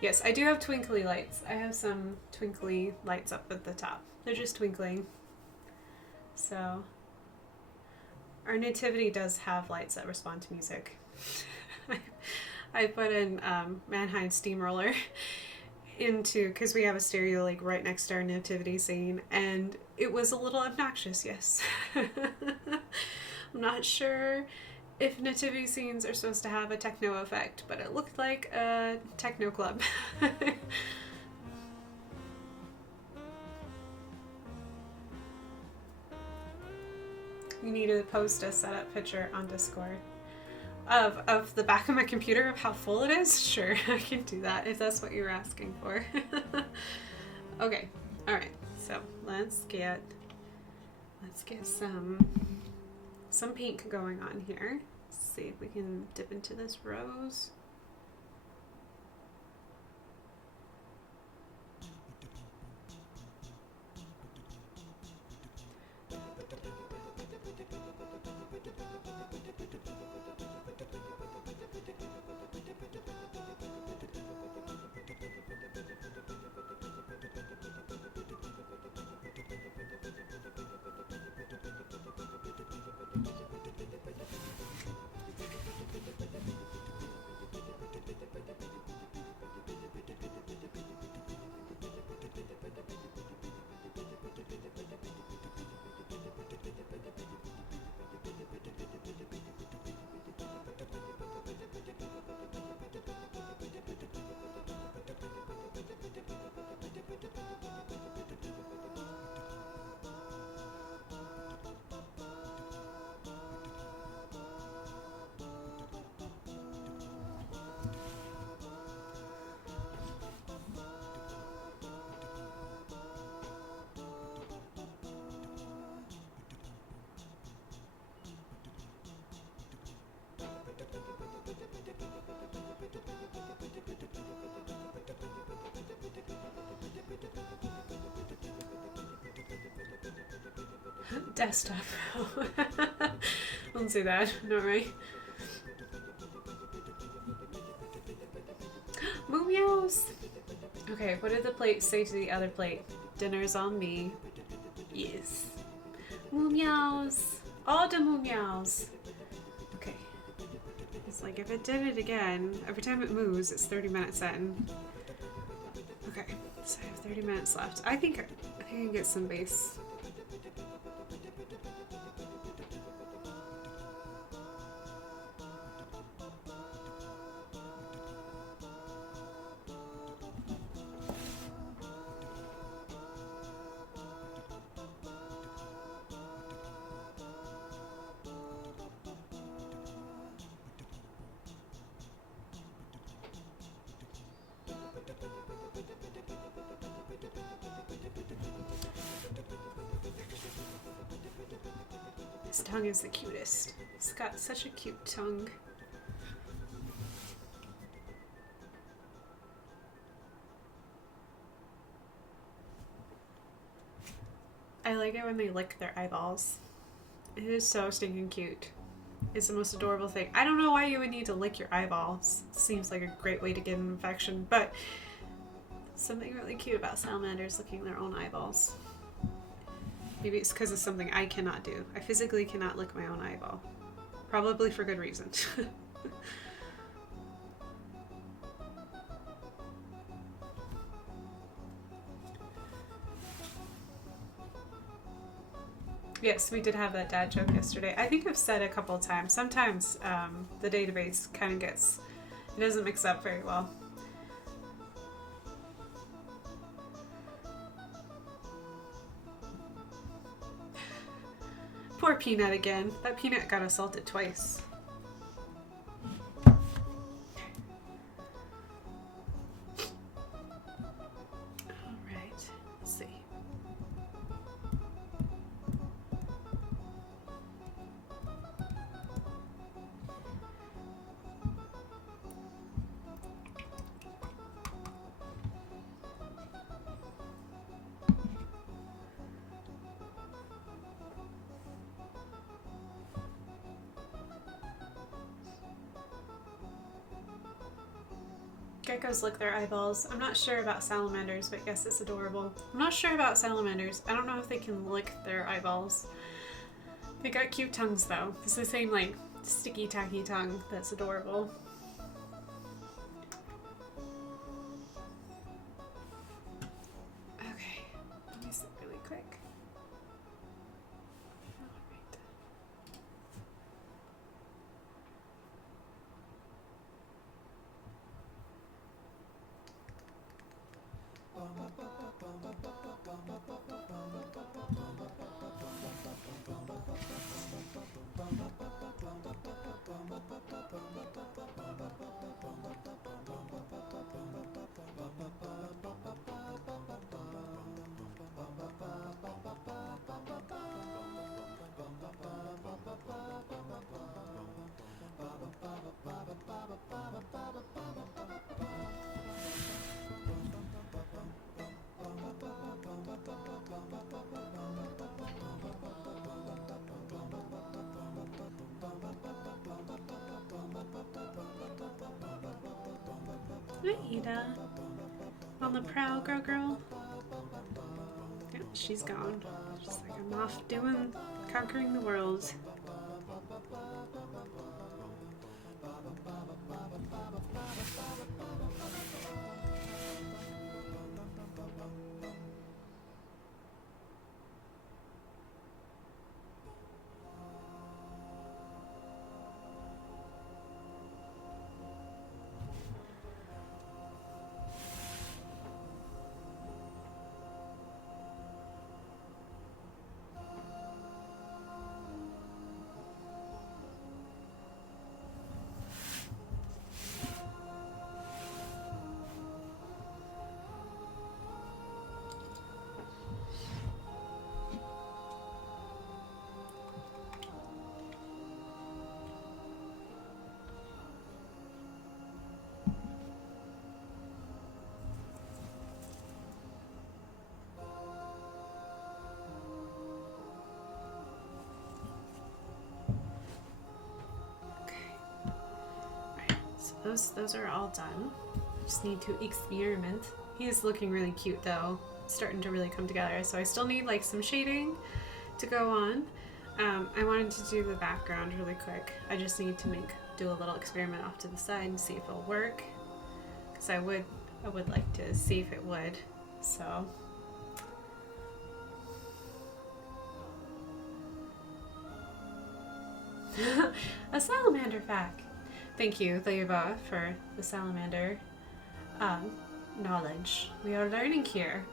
Yes, I do have twinkly lights. I have some twinkly lights up at the top. They're just twinkling. So, our nativity does have lights that respond to music. I put in Mannheim Steamroller into, because we have a stereo like right next to our nativity scene, and it was a little obnoxious, yes. I'm not sure if nativity scenes are supposed to have a techno effect, but it looked like a techno club. You need to post a setup picture on Discord of the back of my computer of how full it is. Sure, I can do that if that's what you're asking for. Okay, all right. So let's get some pink going on here. see if we can dip into this rose. Desktop. Don't say that, don't worry. Moo meows! Okay, what did the plate say to the other plate? Dinner's on me. Yes. Moo meows! All the moo meows! Okay. It's like if it did it again, every time it moves, it's 30 minutes in. Okay, so I have 30 minutes left. I think I can get some base. His tongue is the cutest. It's got such a cute tongue. I like it when they lick their eyeballs. It is so stinking cute. It's the most adorable thing. I don't know why you would need to lick your eyeballs. Seems like a great way to get an infection, but something really cute about salamanders licking their own eyeballs. Maybe it's because it's something I cannot do. I physically cannot lick my own eyeball. Probably for good reason. Yes, we did have that dad joke yesterday. I think I've said a couple of times. Sometimes the database kind of gets... It doesn't mix up very well. Poor Peanut again. That Peanut got assaulted twice. Alright, let's see. Geckos lick their eyeballs. I'm not sure about salamanders, but yes, it's adorable. I'm not sure about salamanders. I don't know if they can lick their eyeballs. They got cute tongues though. It's the same like sticky tacky tongue that's adorable. Okay, let me sit really quick. Hi, Ida. On the prowl, girl. Yeah, she's gone. She's like, I'm off conquering the world. Those are all done. Just need to experiment. He is looking really cute though. It's starting to really come together. So I still need like some shading to go on. I wanted to do the background really quick. I just need to do a little experiment off to the side and see if it'll work. Because I would like to see if it would. So a salamander fact. Thank you, Thayaba, for the salamander knowledge. We are learning here.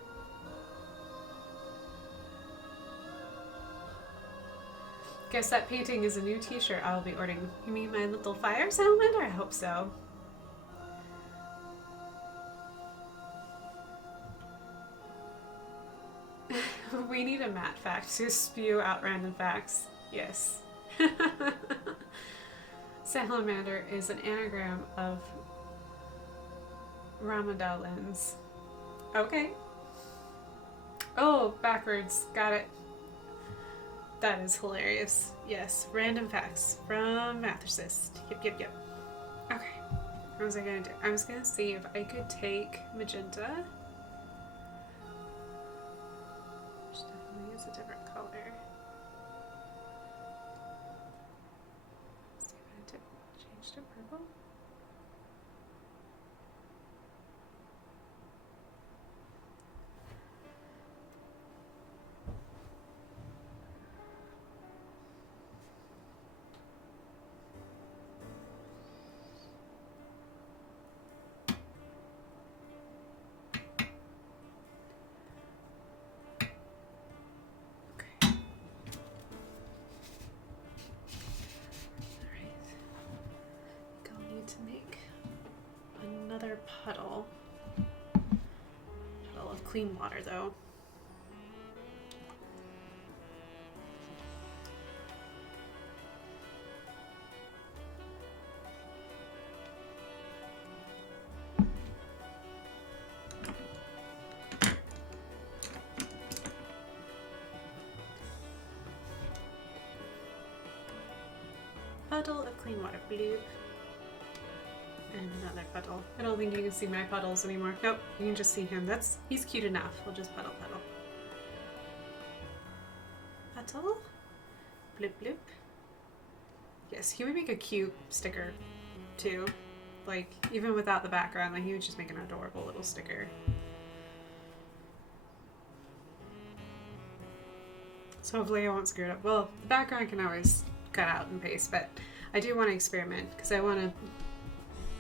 Guess that painting is a new t-shirt I will be ordering. You mean my little fire salamander? I hope so. We need a matte fact to spew out random facts. Yes. Salamander is an anagram of Ramadalens. Okay. Oh, backwards. Got it. That is hilarious. Yes, random facts from Mathicist. Yep. Okay. What was I gonna do? I was gonna see if I could take magenta. Which definitely is a different color. See if I change to purple. Puddle of clean water though. Puddle of clean water, bloop. And another puddle. I don't think you can see my puddles anymore. Nope, you can just see him. He's cute enough. We'll just puddle. Puddle? Bloop bloop. Yes, he would make a cute sticker too. Like, even without the background, like he would just make an adorable little sticker. So hopefully I won't screw it up. Well, the background I can always cut out and paste, but I do want to experiment because I want to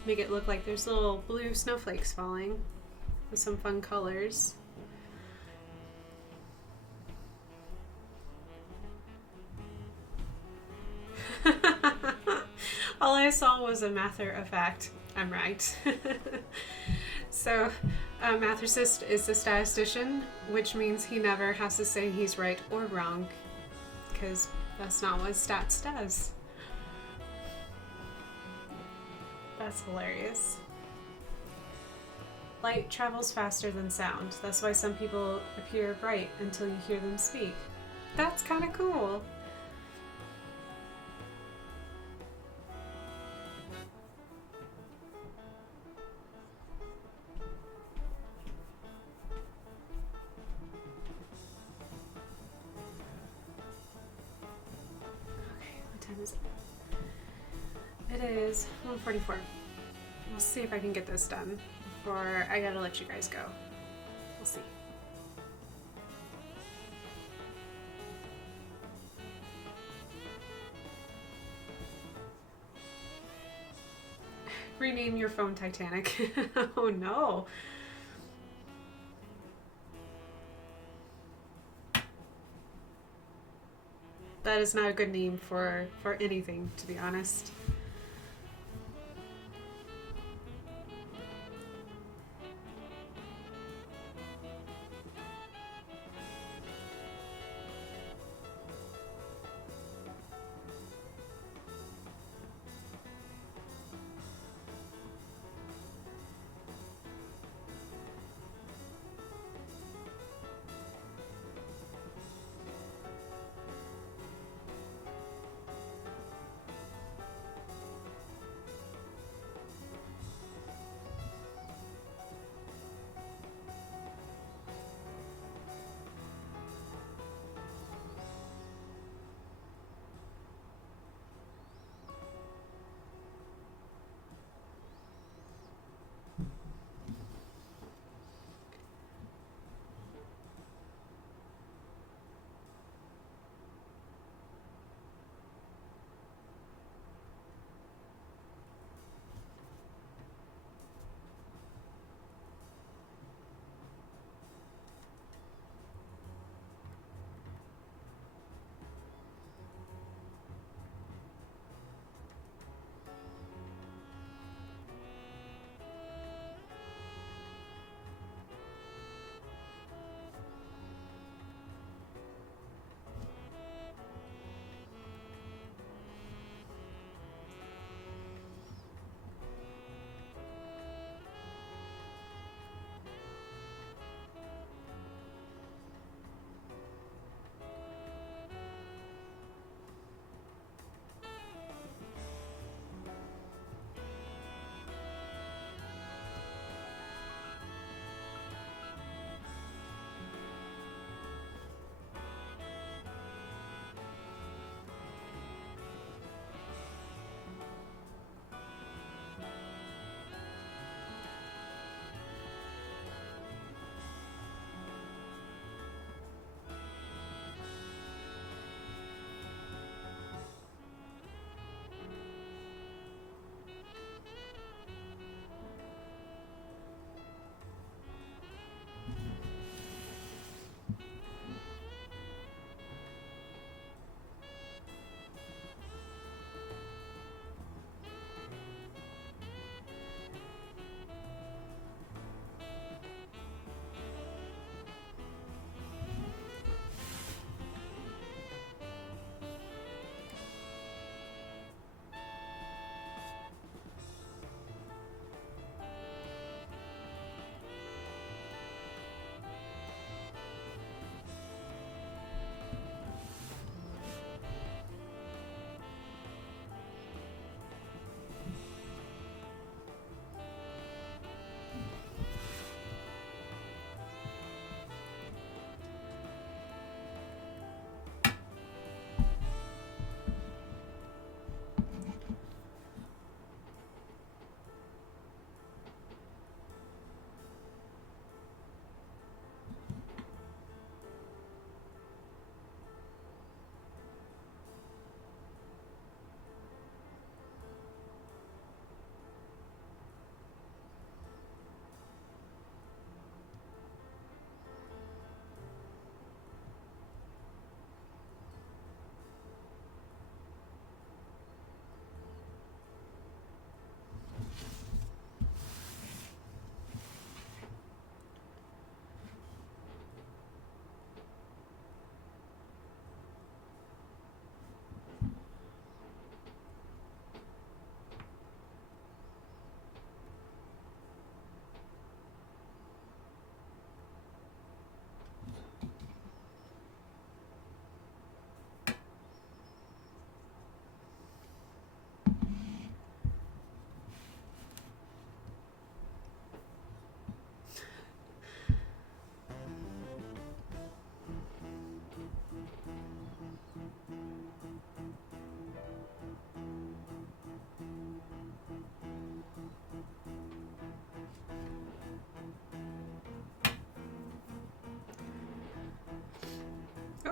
make it look like there's little blue snowflakes falling with some fun colors. All I saw was a matter of fact. I'm right. So, Mathicist is a statistician, which means he never has to say he's right or wrong, because that's not what stats does. That's hilarious. Light travels faster than sound. That's why some people appear bright until you hear them speak. That's kind of cool. is it? It is 1:44. We'll see if I can get this done before I gotta let you guys go. We'll see. Rename your phone Titanic. Oh no. That is not a good name for anything, to be honest.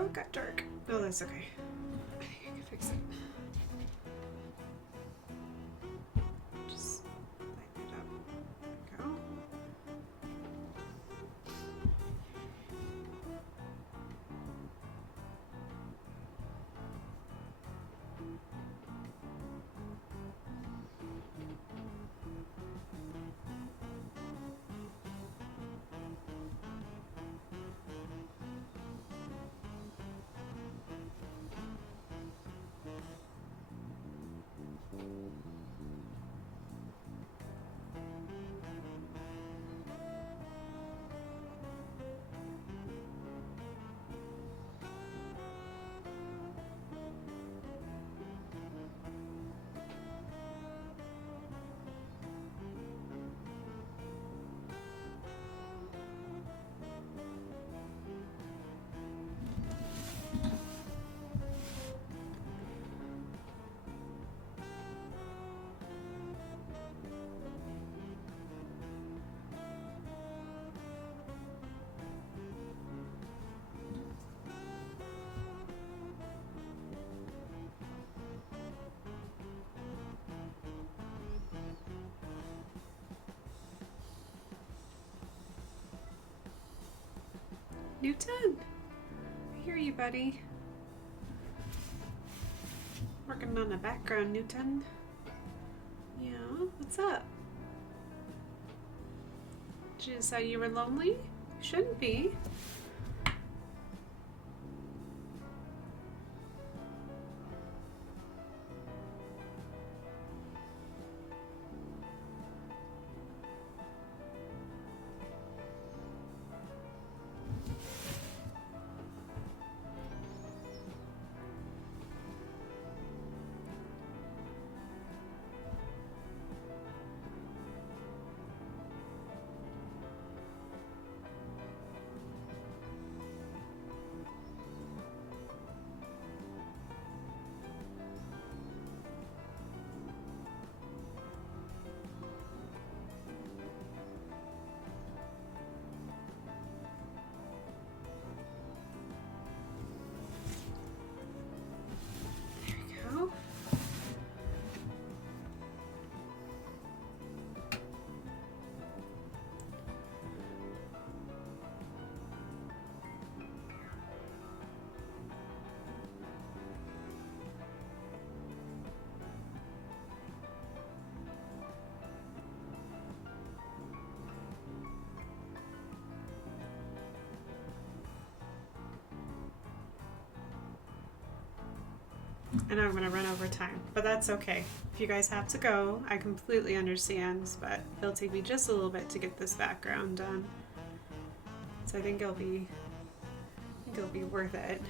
go. It got dark. Oh, that's okay. I think I can fix it. Just lighten it up. There we go. Newton, I hear you, buddy. Working on the background, Newton. Yeah, what's up? Did you decide you were lonely? You shouldn't be. I know I'm going to run over time, but that's okay. If you guys have to go, I completely understand, but it'll take me just a little bit to get this background done. So I think it'll be worth it.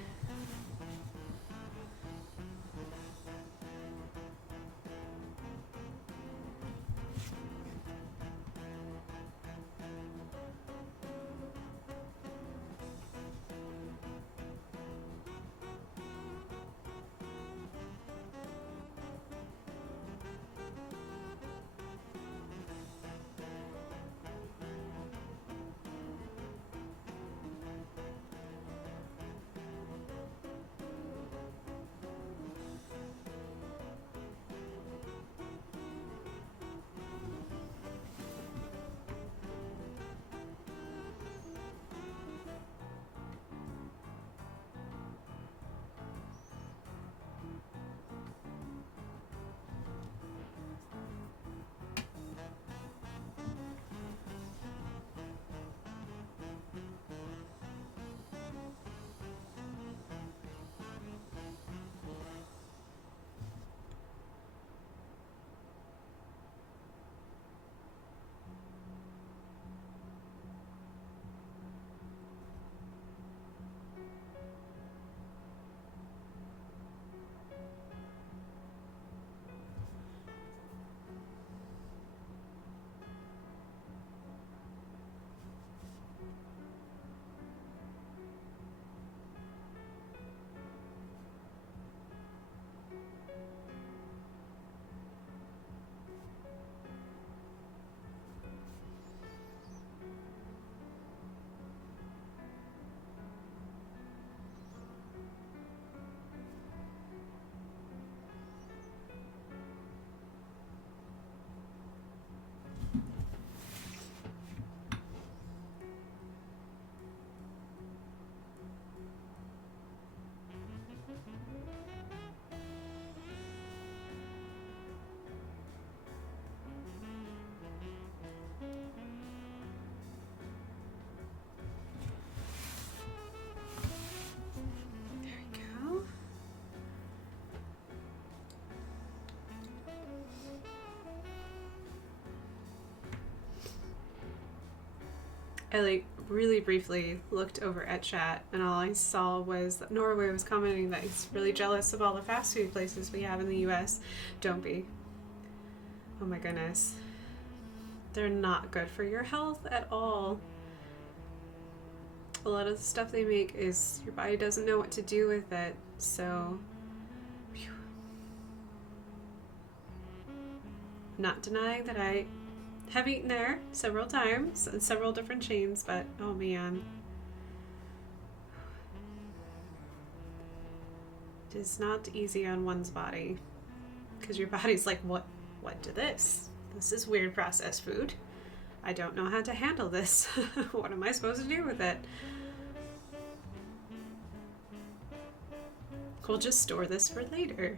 I like really briefly looked over at chat, and all I saw was that Norway was commenting that he's really jealous of all the fast food places we have in the US. Don't be. Oh my goodness. They're not good for your health at all. A lot of the stuff they make is your body doesn't know what to do with it, so phew. I'm not denying that I have eaten there several times in several different chains, but oh man. It is not easy on one's body, because your body's like, what to this? This is weird processed food. I don't know how to handle this. What am I supposed to do with it? We'll just store this for later.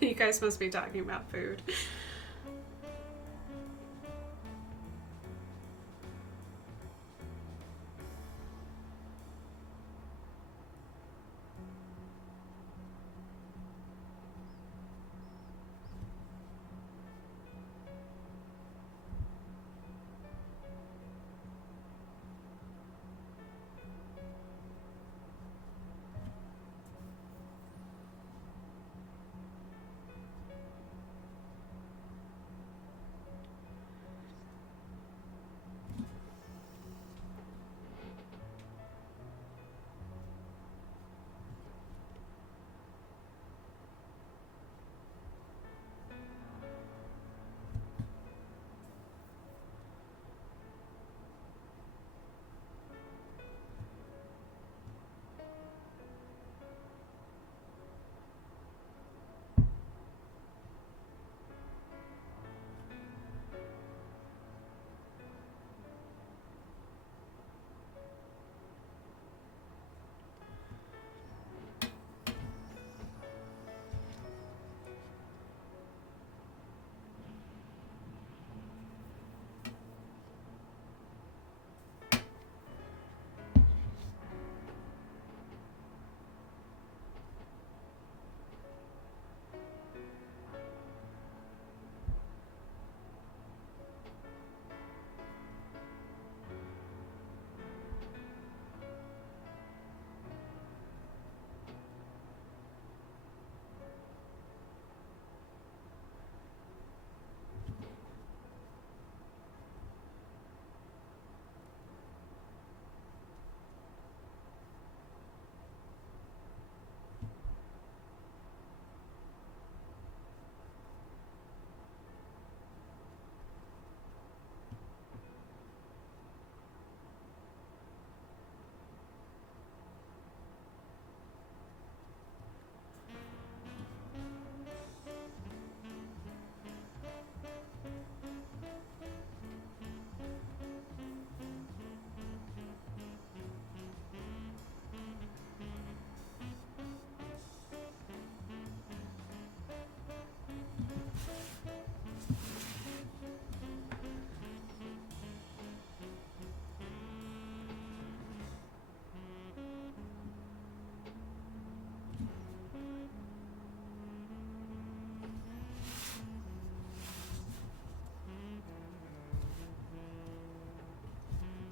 You guys must be talking about food.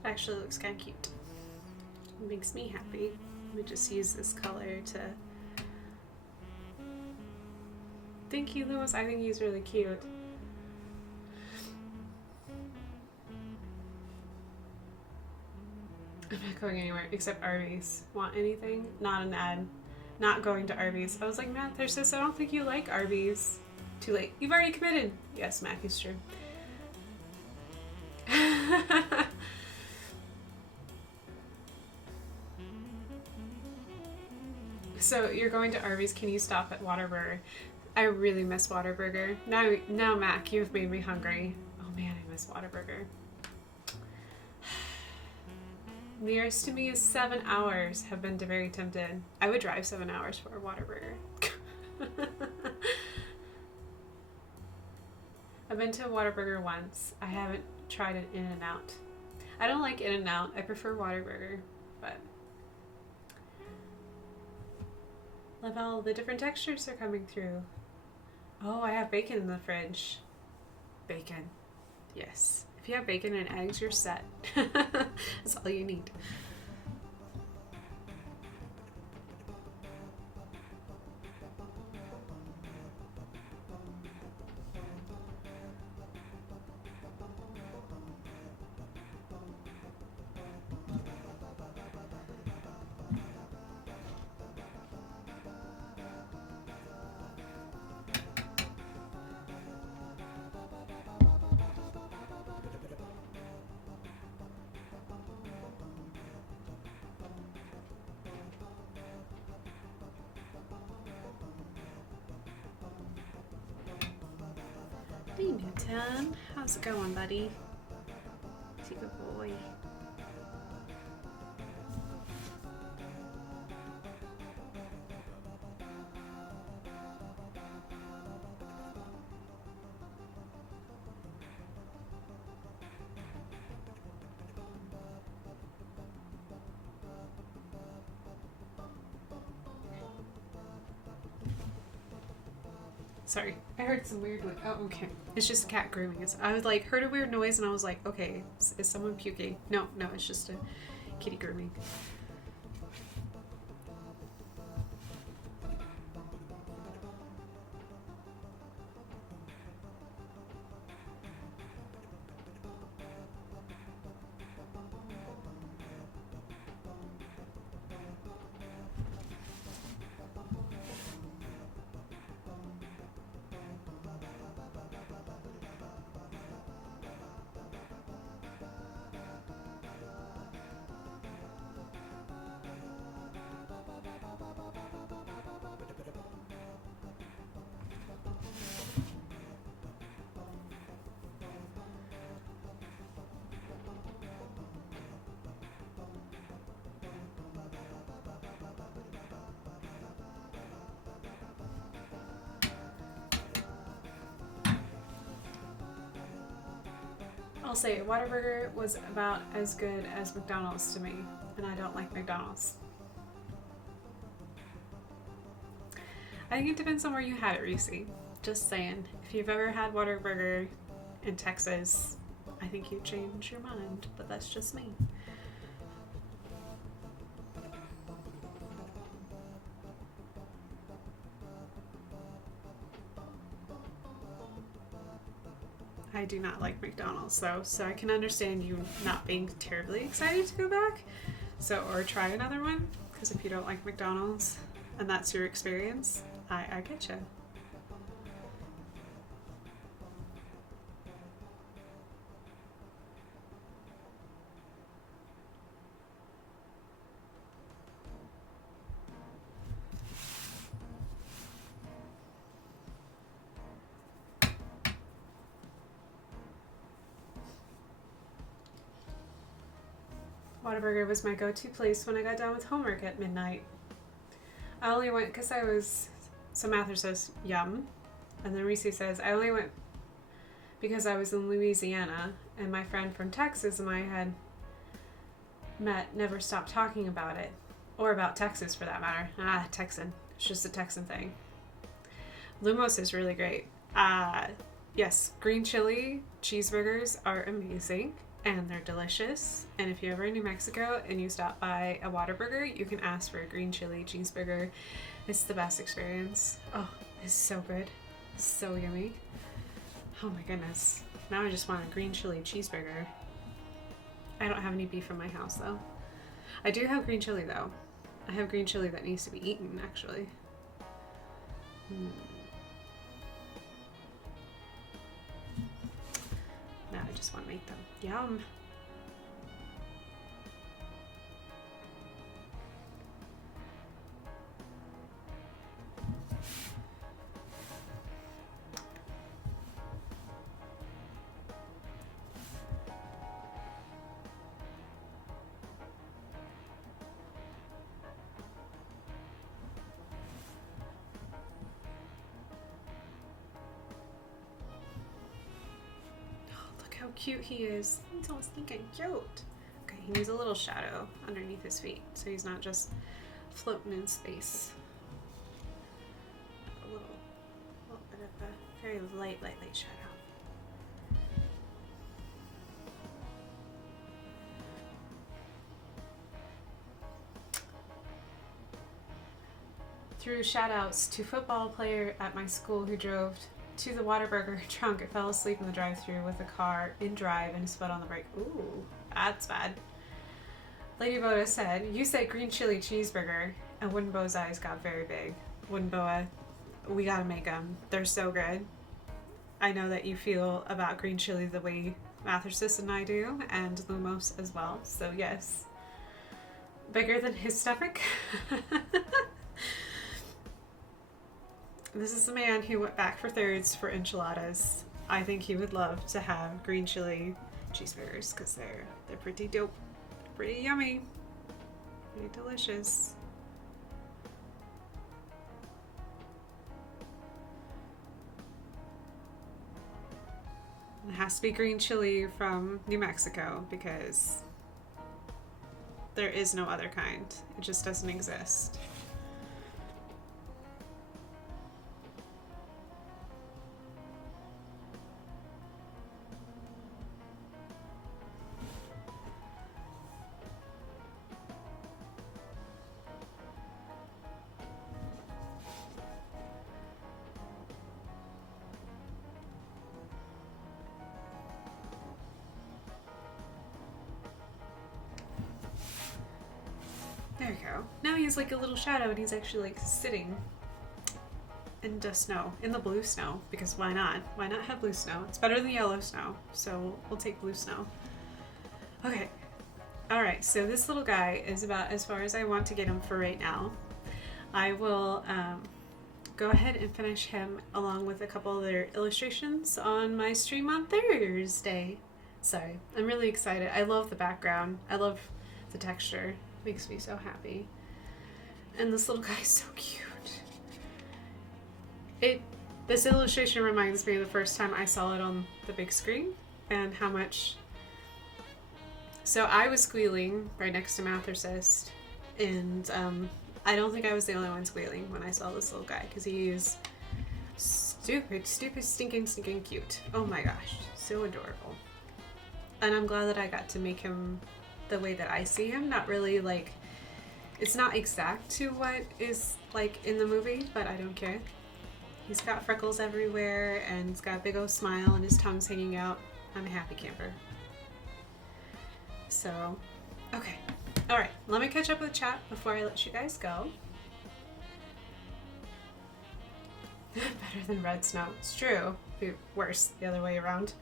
Actually looks kind of cute. It makes me happy. Let me just use this color to... Thank you, Lewis. I think he's really cute. I'm not going anywhere except Arby's. Want anything? Not an ad. Not going to Arby's. I was like, Matt, there's this. I don't think you like Arby's. Too late. You've already committed. Yes, Matt, is true. So you're going to Arby's. Can you stop at Whataburger? I really miss Whataburger. Now, Mac, you've made me hungry. Oh man, miss Whataburger. Nearest to me is 7 hours. Have been very tempted. I would drive 7 hours for a Whataburger. I've been to a Whataburger once. I haven't tried an In-N-Out. I don't like In-N-Out. I prefer Whataburger, but love all the different textures are coming through. Oh, I have bacon in the fridge. Bacon. Yes. If you have bacon and eggs, you're set. That's all you need. Hey Newton, how's it going, buddy? He's a good boy. Sorry, I heard some weird noise. Oh, okay. It's just a cat grooming. I was like, heard a weird noise and I was like, okay, is someone puking? No, it's just a kitty grooming. I'll say Whataburger was about as good as McDonald's to me, and I don't like McDonald's. I think it depends on where you had it, Reese. Just saying. If you've ever had Whataburger in Texas, I think you'd change your mind, but that's just me. I do not like McDonald's though, so I can understand you not being terribly excited to go back, or try another one, because if you don't like McDonald's and that's your experience, I get you. Whataburger was my go-to place when I got done with homework at midnight. I only went because I was... So Mather says, yum. And then Reese says, I only went because I was in Louisiana, and my friend from Texas and I had met never stopped talking about it. Or about Texas, for that matter. Texan. It's just a Texan thing. Lumos is really great. Yes, green chili cheeseburgers are amazing. And they're delicious. And if you're ever in New Mexico and you stop by a Whataburger, you can ask for a green chili cheeseburger. It's the best experience. Oh, it's so good. So yummy. Oh my goodness. Now I just want a green chili cheeseburger. I don't have any beef in my house though. I do have green chili though. I have green chili that needs to be eaten actually. Now I just want to make them. Yum. cute he is. He's so stinking cute. Okay, he needs a little shadow underneath his feet, so he's not just floating in space. A little bit of a very light shadow. Threw shout-outs to football player at my school who drove to the Whataburger trunk and fell asleep in the drive-thru with the car in drive and his foot on the brake. Ooh, that's bad. Lady Boda said, you said green chili cheeseburger, and Wooden Bo's eyes got very big. Wooden Boa, we gotta make them. They're so good. I know that you feel about green chili the way Mathersis and I do, and Lumos as well, so yes. Bigger than his stomach? This is the man who went back for thirds for enchiladas. I think he would love to have green chili cheeseburgers because they're pretty dope. Pretty yummy. Pretty delicious. It has to be green chili from New Mexico because there is no other kind. It just doesn't exist. There we go. Now he's like a little shadow and he's actually like sitting in the snow, in the blue snow, because why not? Why not have blue snow? It's better than yellow snow, so we'll take blue snow. Okay. Alright, so this little guy is about as far as I want to get him for right now. I will go ahead and finish him along with a couple other illustrations on my stream on Thursday. Sorry, I'm really excited. I love the background. I love the texture. Makes me so happy. And this little guy is so cute. This illustration reminds me of the first time I saw it on the big screen and how much. So I was squealing right next to Mathersis, and I don't think I was the only one squealing when I saw this little guy because he is stupid, stinking cute. Oh my gosh, so adorable. And I'm glad that I got to make him the way that I see him. Not really like, it's not exact to what is like in the movie, but I don't care. He's got freckles everywhere and he's got a big old smile and his tongue's hanging out. I'm a happy camper. So, okay. Alright, let me catch up with chat before I let you guys go. Better than red snow. It's true. Be worse the other way around.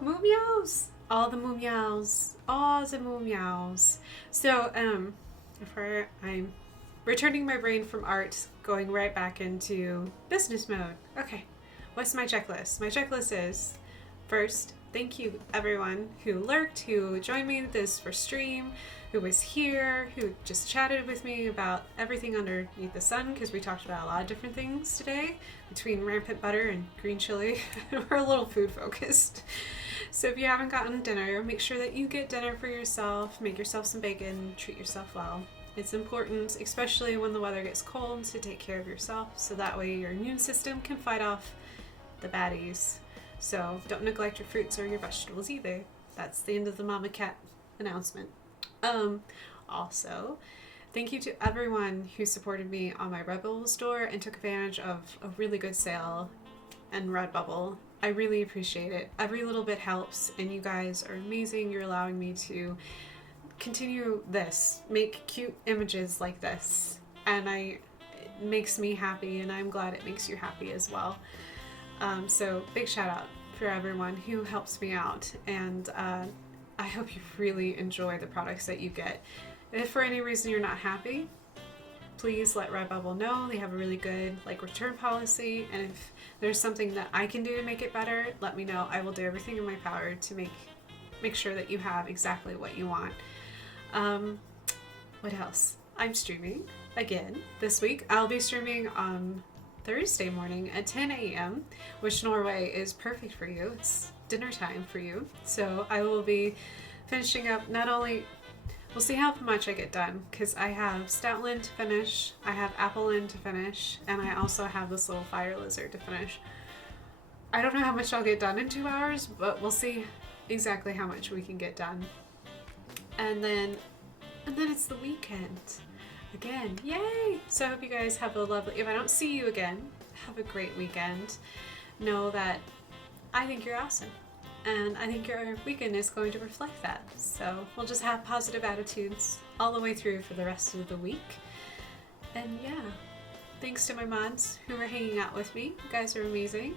Moo meows! All the moo meows. All the moo meows. So, before I'm returning my brain from art, going right back into business mode. Okay, what's my checklist? My checklist is, first, thank you everyone who lurked, who joined me this for stream, who was here, who just chatted with me about everything underneath the sun, because we talked about a lot of different things today, between rampant butter and green chili. We're a little food focused. So if you haven't gotten dinner, make sure that you get dinner for yourself, make yourself some bacon, treat yourself well. It's important, especially when the weather gets cold, to take care of yourself, so that way your immune system can fight off the baddies. So don't neglect your fruits or your vegetables either. That's the end of the Mama Cat announcement. Also, thank you to everyone who supported me on my Redbubble store and took advantage of a really good sale and Redbubble. I really appreciate it. Every little bit helps, and you guys are amazing. You're allowing me to continue this, make cute images like this, and it makes me happy, and I'm glad it makes you happy as well. So big shout out for everyone who helps me out, and I hope you really enjoy the products that you get. If for any reason you're not happy, please let Redbubble know. They have a really good return policy, and if there's something that I can do to make it better, let me know. I will do everything in my power to make sure that you have exactly what you want. What else? I'm streaming again this week. I'll be streaming on Thursday morning at 10 a.m., which Norway is perfect for you. It's dinner time for you. So I will be finishing up not only, we'll see how much I get done, because I have Stoutland to finish, I have Appleland to finish, and I also have this little fire lizard to finish. I don't know how much I'll get done in 2 hours, but we'll see exactly how much we can get done. And then it's the weekend again. Yay! So I hope you guys have a lovely, if I don't see you again, have a great weekend. Know that I think you're awesome, and I think your weekend is going to reflect that. So we'll just have positive attitudes all the way through for the rest of the week. And yeah, thanks to my mods who are hanging out with me. You guys are amazing.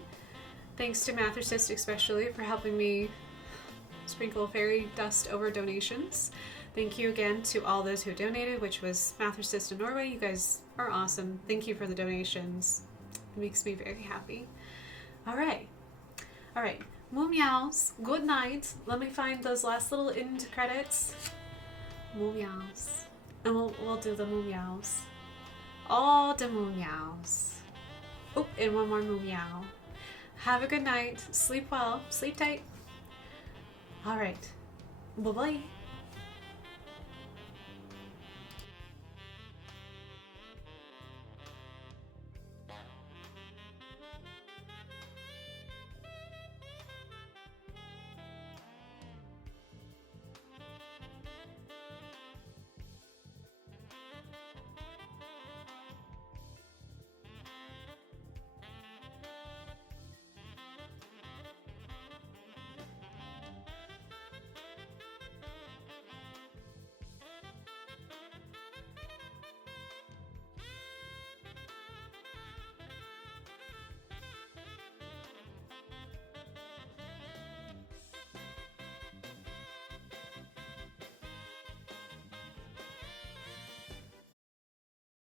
Thanks to Mathercist especially for helping me sprinkle fairy dust over donations. Thank you again to all those who donated, which was Mathercist in Norway. You guys are awesome. Thank you for the donations. It makes me very happy. All right. Moo meows. Good night. Let me find those last little end credits. Moo meows. And we'll do the moo meows. All the moo meows. Oh, and one more moo meow. Have a good night. Sleep well. Sleep tight. All right. Bye-bye.